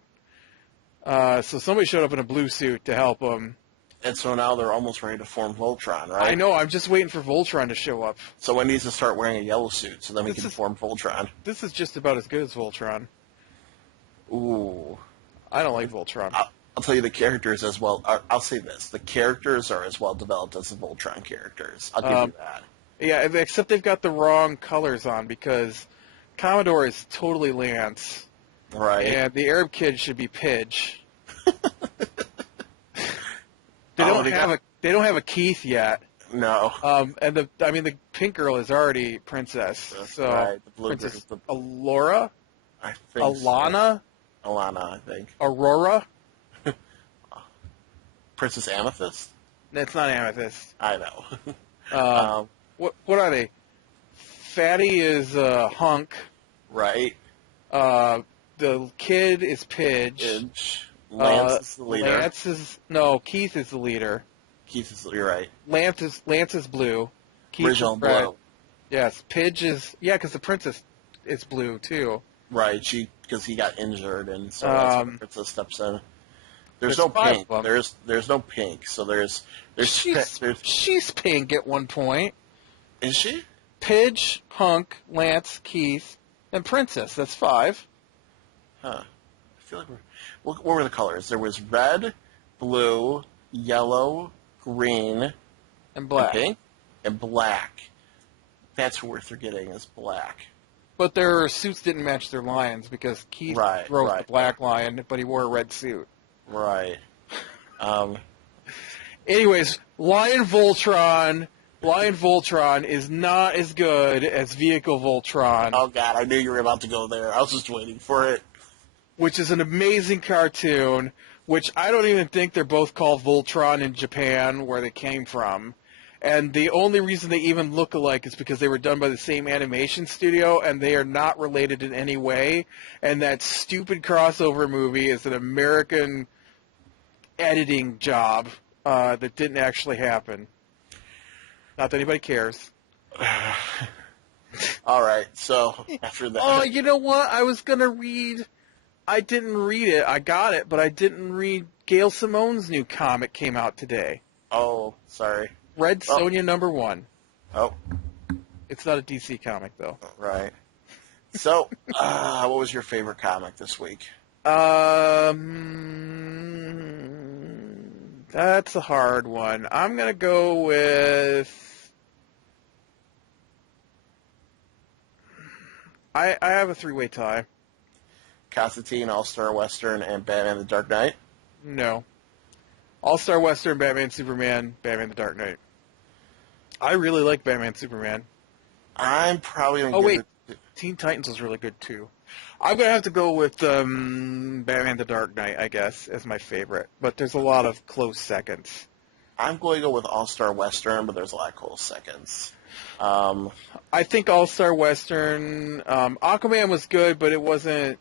So somebody showed up in a blue suit to help him. And so now they're almost ready to form Voltron, right? I know. I'm just waiting for Voltron to show up. Someone needs to start wearing a yellow suit so then we can form Voltron. This is just about as good as Voltron. Ooh. I don't like Voltron. I'll tell you the characters as well. I'll say this. The characters are as well developed as the Voltron characters. I'll give you that. Yeah, except they've got the wrong colors on because Commodore is totally Lance. Right. And the Arab kid should be Pidge. They don't have a Keith yet. No. And the pink girl is already Princess. So right. The blue Princess girl, Alora, I think Alana, so. Alana, I think. Aurora. Princess Amethyst. That's not Amethyst. I know. What are they? Fatty is Hunk. Right. The kid is Pidge. Lance is the leader. Keith is the leader. You're right. Lance is blue. Keith Original is red. blue. Yes, Pidge is because the princess is blue too. Right, because he got injured, and so that's when the princess steps in. There's no pink. There's no pink. So she's pink at one point. Is she? Pidge, Hunk, Lance, Keith, and Princess. That's 5. Huh. I feel like what were the colors? There was red, blue, yellow, green, and black. And pink, and black. That's what we're forgetting is black. But their suits didn't match their lions because Keith wrote the black lion, but he wore a red suit. Right. Anyways, Lion Voltron is not as good as Vehicle Voltron. Oh, God, I knew you were about to go there. I was just waiting for it. Which is an amazing cartoon, which I don't even think they're both called Voltron in Japan, where they came from. And the only reason they even look alike is because they were done by the same animation studio, and they are not related in any way. And that stupid crossover movie is an American editing job that didn't actually happen. Not that anybody cares. All right, so after that... Oh, you know what? I didn't read it. I got it, but I didn't read Gail Simone's new comic came out today. Oh, sorry. Red Sonja #1. Oh. It's not a DC comic, though. Right. So, what was your favorite comic this week? That's a hard one. I'm going to go with... I have a 3-way tie. Constantine, All-Star Western, and Batman the Dark Knight? No. All-Star Western, Batman, Superman, Batman the Dark Knight. I really like Batman, Superman. I'm probably going to give it... Teen Titans was really good, too. I'm going to have to go with Batman the Dark Knight, I guess, as my favorite. But there's a lot of close seconds. I'm going to go with All-Star Western, but there's a lot of close seconds. I think All-Star Western, Aquaman was good, but it wasn't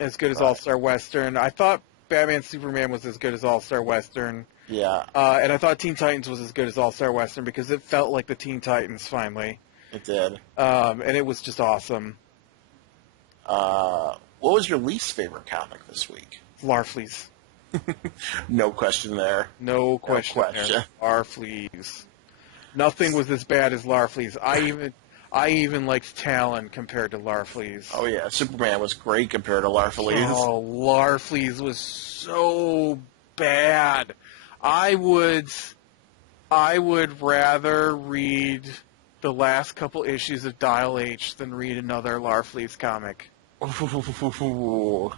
as good as Right. All-Star Western. I thought Batman Superman was as good as All-Star Western. Yeah, And I thought Teen Titans was as good as All-Star Western because it felt like the Teen Titans finally. it did. And it was just awesome. What was your least favorite comic this week? Larfleeze. No question there. No question. question. Larfleeze. Nothing was as bad as Larfleeze. I even liked Talon compared to Larfleeze. Oh yeah, Superman was great compared to Larfleeze. Oh, Larfleeze was so bad. I would rather read the last couple issues of Dial H than read another Larfleeze comic. Ooh.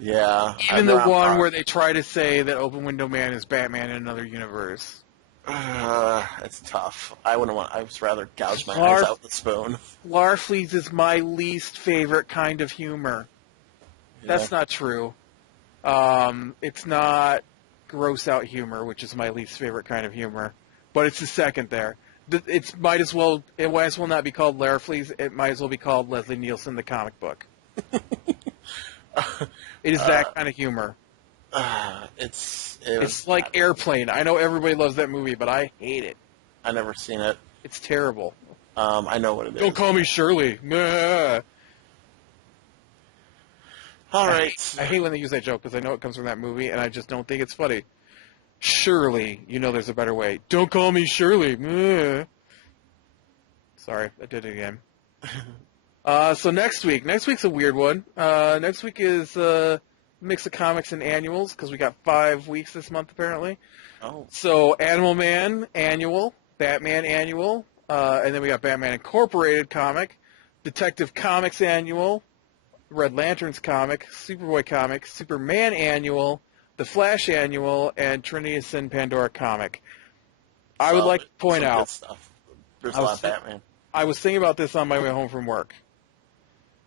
Yeah. Even the one where they try to say that Open Window Man is Batman in another universe. It's tough. I wouldn't want. I would rather gouge my eyes out with a spoon. Larfleeze is my least favorite kind of humor. Yeah. That's not true. It's not gross out humor, which is my least favorite kind of humor, but it's the second there. It might as well not be called Larfleeze. It might as well be called Leslie Nielsen the comic book. It is that kind of humor. It's like Airplane. I know everybody loves that movie, but I hate it. I never seen it. It's terrible. I know what it is. Don't call me Shirley. All right. I hate when they use that joke because I know it comes from that movie, and I just don't think it's funny. Shirley, you know there's a better way. Don't call me Shirley. Sorry, I did it again. So next week's a weird one. Next week is a mix of comics and annuals because we got 5 weeks this month apparently. Oh. So Animal Man annual, Batman annual, and then we got Batman Incorporated comic, Detective Comics annual, Red Lanterns comic, Superboy comic, Superman annual, The Flash annual, and Trinity of Sin Pandora comic. I would like to point out, good stuff. There's a lot of Batman. I was thinking about this on my way home from work.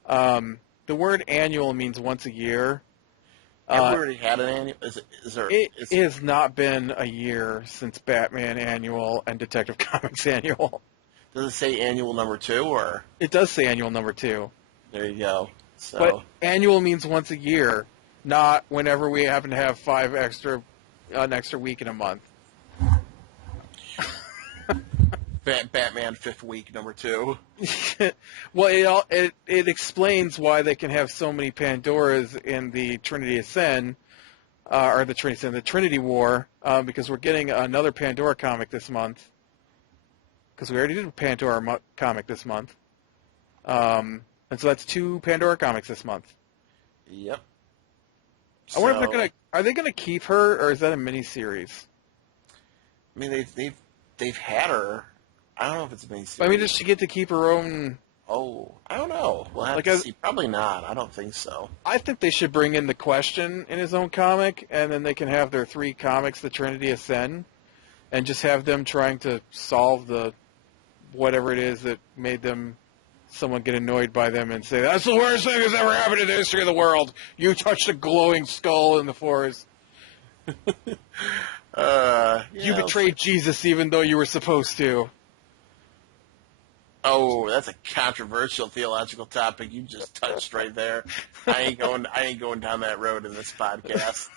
The word annual means once a year. Have we already had an annual? It has not been a year since Batman annual and Detective Comics annual. Does it say annual number 2 or? It does say annual number 2. There you go. So. But annual means once a year, not whenever we happen to have an extra week in a month. Batman 5th week number 2. Well, it explains why they can have so many Pandoras in the Trinity of Sin, or the Trinity War, because we're getting another Pandora comic this month. Because we already did a Pandora comic this month. And so that's 2 Pandora comics this month. Yep. I wonder if are they gonna keep her, or is that a miniseries? I mean, they've had her. I don't know if it's a miniseries. I mean, does she get to keep her own? Oh, I don't know. We'll have to see. Probably not. I don't think so. I think they should bring in the Question in his own comic, and then they can have their 3 comics, the Trinity of Sin, and just have them trying to solve the whatever it is that made someone get annoyed by them and say, that's the worst thing that's ever happened in the history of the world. You touched a glowing skull in the forest. You betrayed Jesus even though you were supposed to. Oh, that's a controversial theological topic you just touched right there. I ain't going down that road in this podcast.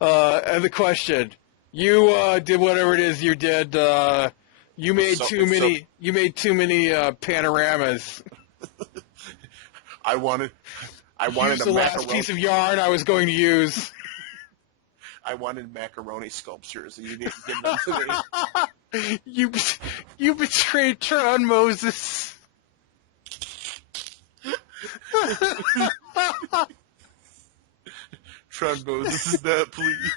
And the Question. You did whatever it is you did. You made too many panoramas. I wanted the last piece of yarn I was going to use. I wanted macaroni sculptures, and you didn't give them to me. You betrayed Tron Moses. Tron Moses is not pleased.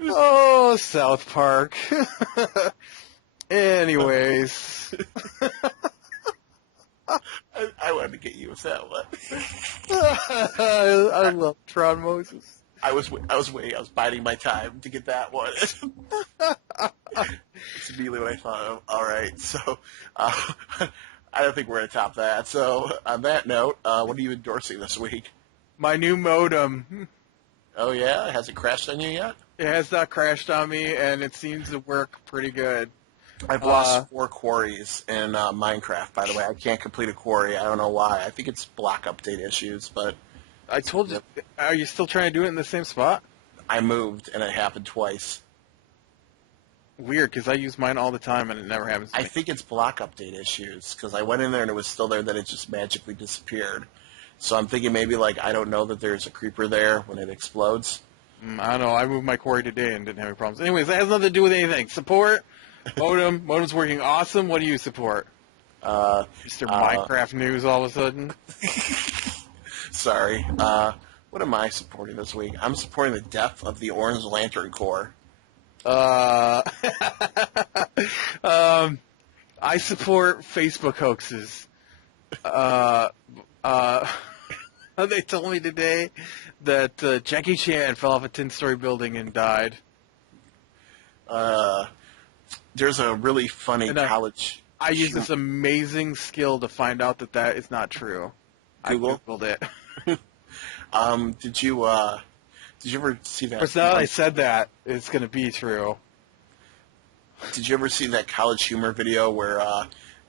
Oh, South Park. Anyways. I wanted to get you with that one. I love Tron Moses. I was waiting. I was biding my time to get that one. It's immediately what I thought of. All right, so I don't think we're going to top that. So on that note, what are you endorsing this week? My new modem. Oh yeah, has it crashed on you yet? It has not crashed on me, and it seems to work pretty good. I've lost 4 quarries in Minecraft. By the way, I can't complete a quarry. I don't know why. I think it's block update issues, but I told you. Are you still trying to do it in the same spot? I moved and it happened twice. Weird, because I use mine all the time, and it never happens to I me. think it's block update issues because I went in there and it was still there, then it just magically disappeared. So I'm thinking maybe like I don't know that there's a creeper there when it explodes. I don't know. I moved my quarry today and didn't have any problems. Anyways, that has nothing to do with anything. Support modem. Modem's working awesome. What do you support? Mr. Minecraft news all of a sudden. Sorry. What am I supporting this week? I'm supporting the death of the Orange Lantern Corps. I support Facebook hoaxes. They told me today that Jackie Chan fell off a 10-story building and died. There's a really funny And college. I use this amazing skill to find out that that is not true. Google? I Googled it. Did you ever see that? Because now that I said that, it's going to be true. Did you ever see that college humor video where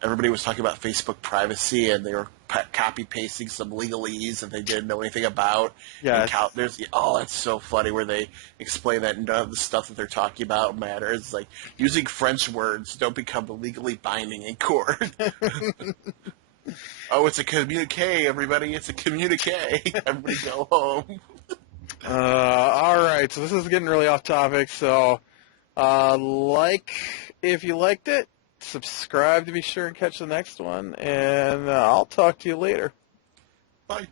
everybody was talking about Facebook privacy and they were copy pasting some legalese that they didn't know anything about? Yeah. That's so funny where they explain that none of the stuff that they're talking about matters. It's like using French words don't become legally binding in court. Oh, it's a communique, everybody. It's a communique. Everybody go home. All right, so this is getting really off topic. So, if you liked it, subscribe to be sure and catch the next one, and I'll talk to you later. Bye.